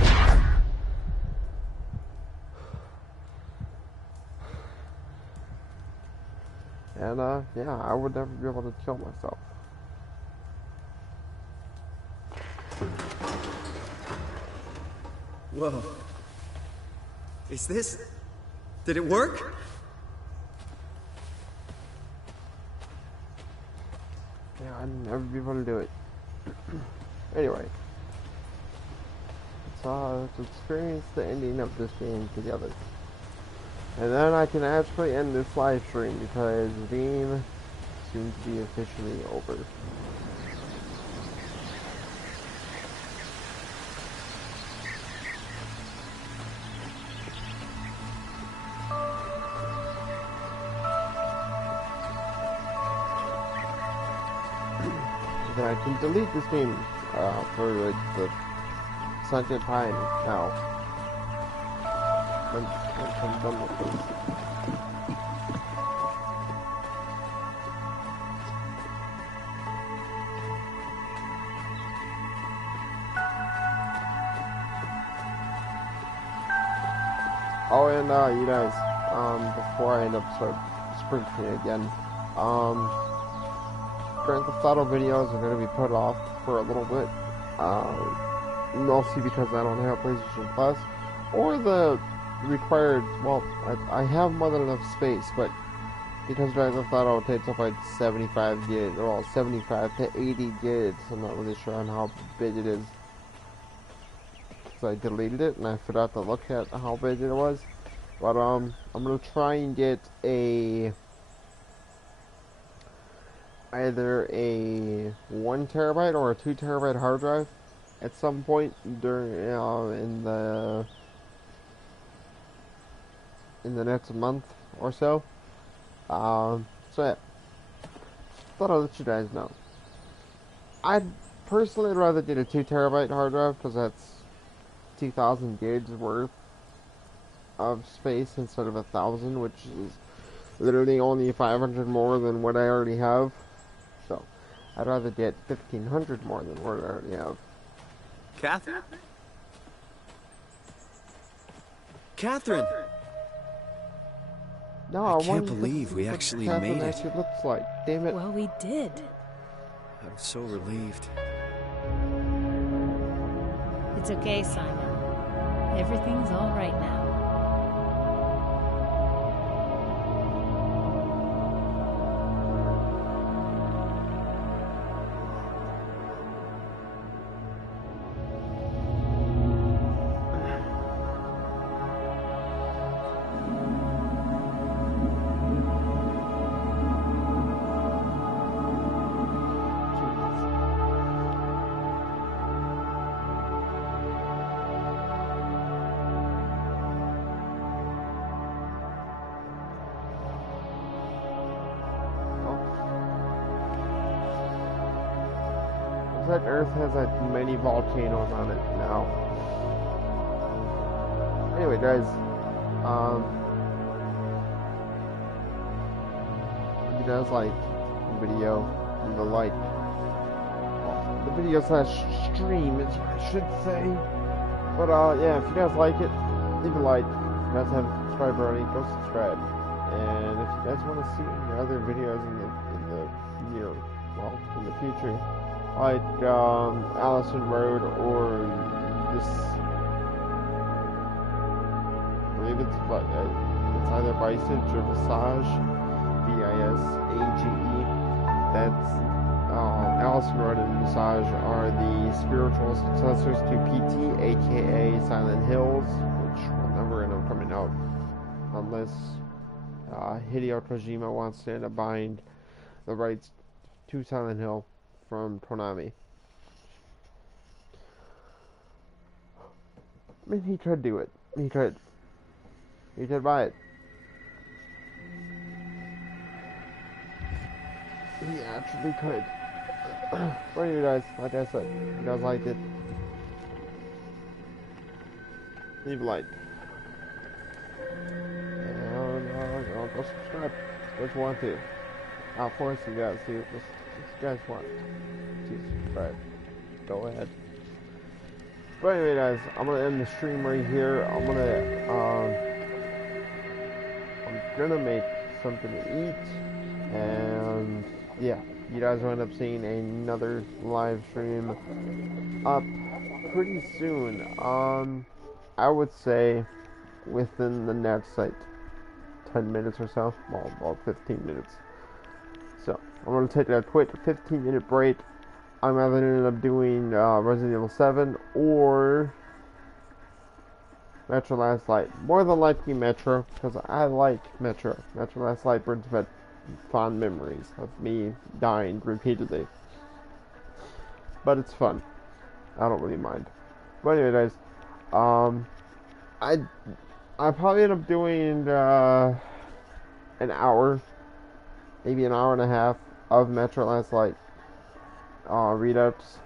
And yeah, I would never be able to kill myself. Whoa. Is this... Did it work? Yeah, I'd never be able to do it. Anyway. Let's experience the ending of this game together. And then I can actually end this live stream because the game seems to be officially over. Then I can delete this game for the second time now. Once I'm done with this. Oh, and you guys, before I end up spring screen again, Grand Theft Auto videos are going to be put off for a little bit, mostly because I don't have PlayStation Plus, or the required, well, I have more than enough space, but because Grand Theft Auto takes up like 75 gigs, well, 75 to 80 gigs, I'm not really sure on how big it is, so I deleted it, and I forgot to look at how big it was, but I'm going to try and get either a 1 terabyte or a 2 terabyte hard drive at some point during in the next month or so. So yeah, thought I'd let you guys know. I'd personally rather get a 2 terabyte hard drive because that's 2,000 gigs worth of space instead of 1,000, which is literally only 500 more than what I already have. So, I'd rather get 1,500 more than what I already have. Catherine? Catherine! No, I can't believe we actually made it. Actually looks like. Damn it. Well, we did. I'm so relieved. It's okay, Simon. Everything's all right now. That Earth has like many volcanoes on it now. Anyway, guys, if you guys like the video, the video slash stream is what I should say. But yeah, if you guys like it, leave a like. If you guys haven't subscribed already, go subscribe. And if you guys want to see any other videos in the future, like Allison Road or this, I believe it's either Visage or Visage, Visage. That's Allison Road and Visage are the spiritual successors to PT, aka Silent Hills, which will never end up coming out unless Hideo Kojima wants to end up buying the rights to Silent Hill from Konami. I mean, he could do it. He could buy it. He actually could. But anyway, guys, like I said, if you guys liked it, leave a like. And go subscribe if you want to. I'll force you guys to. If you guys want to subscribe, go ahead. But anyway, guys, I'm gonna end the stream right here. I'm gonna make something to eat, and yeah, you guys will end up seeing another live stream up pretty soon. I would say within the next like 10 minutes or so, well, about 15 minutes. So I'm gonna take a quick 15-minute break. I'm either ended up doing Resident Evil 7 or Metro Last Light. More than likely Metro, because I like Metro. Metro Last Light brings back fond memories of me dying repeatedly. But it's fun. I don't really mind. But anyway, guys, I probably end up doing an hour, maybe an hour and a half of Metro Last Light readouts.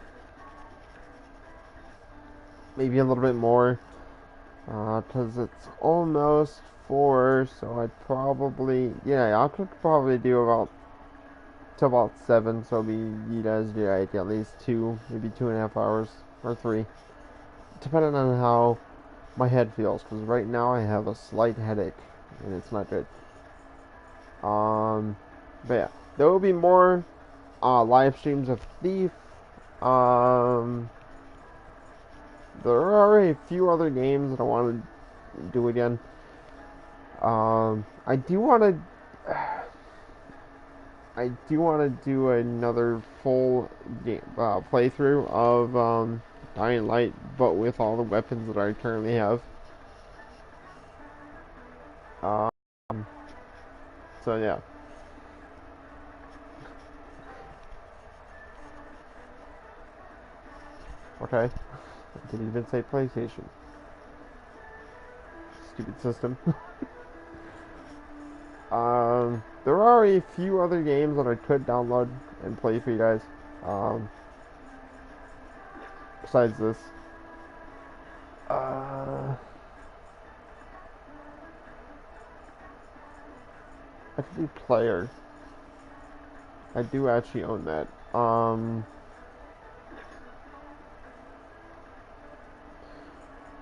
Maybe a little bit more, because it's almost 4, so I'd probably, I could probably do about 7, so you guys do like at least 2, maybe 2.5 hours, or 3, depending on how my head feels, because right now I have a slight headache, and it's not good. But yeah, there will be more live streams of Thief. There are a few other games that I want to do again. I do want to do another full game playthrough of Dying Light, but with all the weapons that I currently have. So yeah. Okay. I didn't even say PlayStation. Stupid system. There are a few other games that I could download and play for you guys. Besides this. Actually, Player. I do actually own that.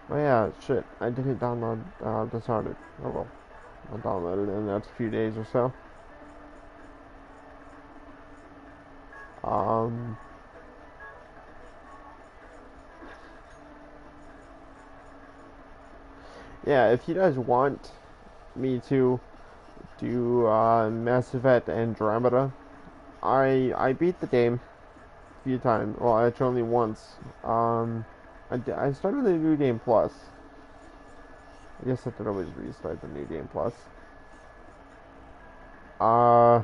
Oh yeah, shit. I didn't download Dishonored. Oh well. I'll download it in the next few days or so. Yeah, if you guys want me to do Mass Effect Andromeda, I beat the game a few times. Well, actually only once. I started the New Game Plus. I guess I could always restart the New Game Plus. The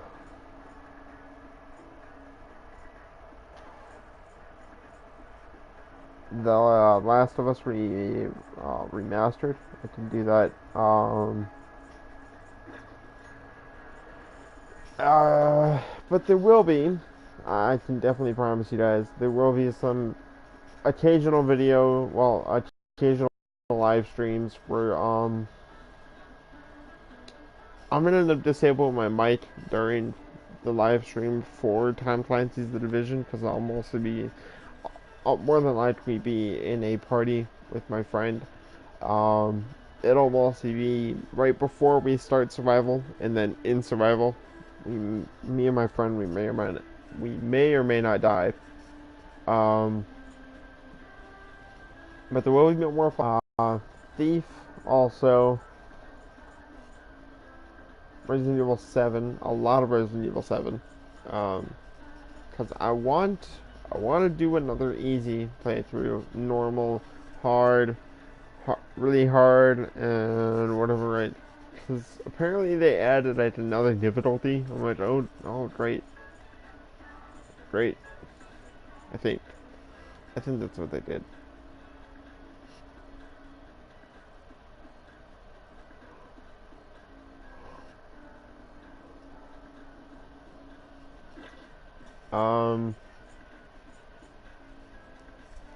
Last of Us remastered. I can do that. But there will be. I can definitely promise you guys there will be some occasional video. Well, occasional live streams where I'm gonna end up disabling my mic during the live stream for Tom Clancy's The Division, because I'll more than likely be in a party with my friend. It'll mostly be right before we start survival, and then in survival, me and my friend, we may or may not die. But there will be more Thief, also Resident Evil 7, a lot of Resident Evil 7. Because I want to do another easy playthrough, normal, hard, really hard, and whatever, right? Because apparently they added like another difficulty. I'm like, oh, great. I think that's what they did.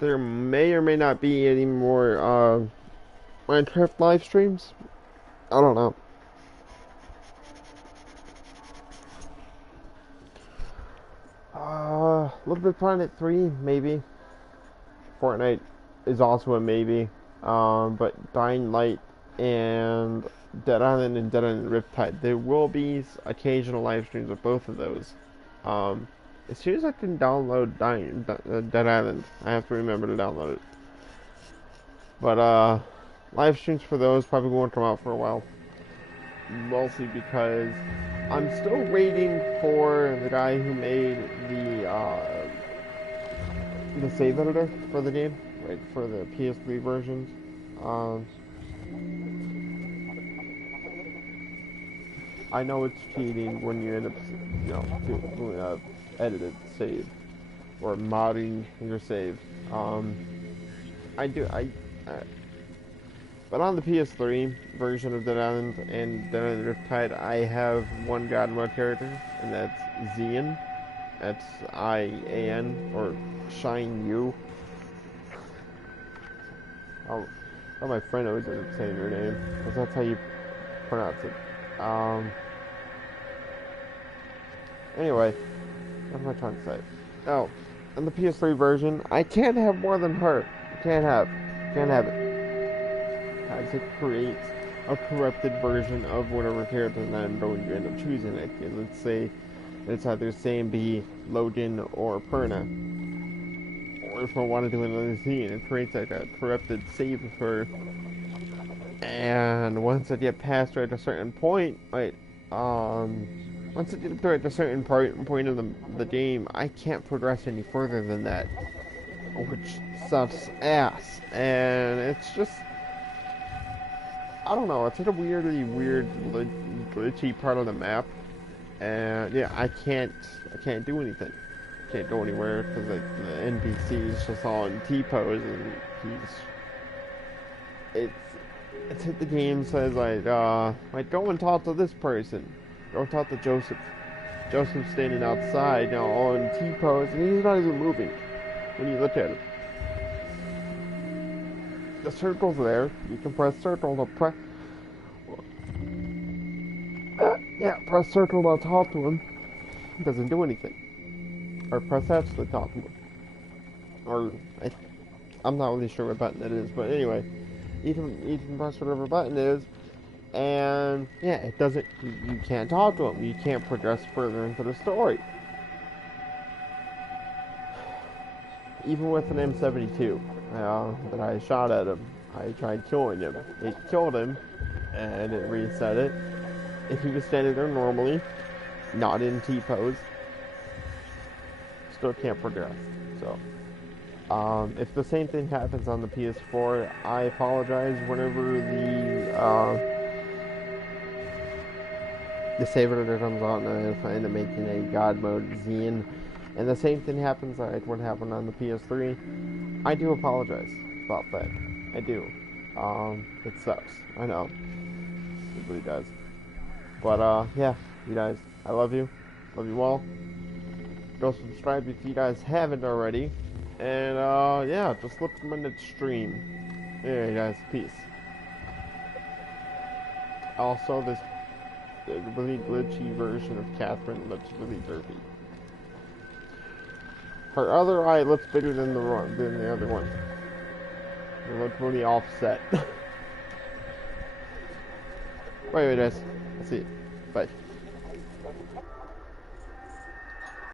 There may or may not be any more Minecraft live streams. I don't know. Little Big Planet 3, maybe. Fortnite is also a maybe. But Dying Light and Dead Island and Dead Island Riptide, there will be occasional live streams of both of those. As soon as I can download Dead Island, I have to remember to download it. But live streams for those probably won't come out for a while. Mostly because I'm still waiting for the guy who made the save editor for the game, right, for the PS3 versions. I know it's cheating when you end up, doing a edited save or modding your save. But on the PS3 version of Dead Island and Dead Island Riptide, I have one god mode character, and that's Zian. That's I-A-N, or Shine You. Oh, my friend always ends up saying her name, because that's how you pronounce it. Anyway, what am I trying to say? Oh, in the PS3 version, I can't have more than her. Can't have it. As it creates a corrupted version of whatever character that I'm going to end up choosing. Like, let's say it's either Sam B, Logan, or Perna. Or if I want to do another scene, it creates like a corrupted save of her. And once I get past her at a certain point, once I get to a certain point of the game, I can't progress any further than that. Which sucks ass. And it's just, I don't know, it's like a weird, glitchy part of the map, and yeah, I can't do anything. Can't go anywhere because like the NPC is just all in T-pose, and it's hit the game says like go and talk to this person, go talk to Joseph. Joseph's standing outside, all in T-pose, and he's not even moving when you look at him. The circle's there. You can press circle to press circle to talk to him. It doesn't do anything. Or press X to talk to him. Or I'm not really sure what button it is, but anyway, you can press whatever button it is, and yeah, it doesn't. You can't talk to him. You can't progress further into the story. Even with an M72 that I shot at him, I tried killing him. It killed him, and it reset it. If he was standing there normally, not in T-pose, still can't progress. So, if the same thing happens on the PS4, I apologize. Whenever the save editor comes on, if I end up making a God mode Zian, and the same thing happens like what happened on the PS3, I do apologize about that. I do. It sucks. I know. It really does. But, yeah, you guys, I love you. Love you all. Go subscribe if you guys haven't already. And, yeah, just look for my next stream. Yeah, guys, peace. Also, this really glitchy version of Catherine looks really derpy. Her other eye looks bigger than the other one. It looks really offset. Wait, guys. Let's see. Bye.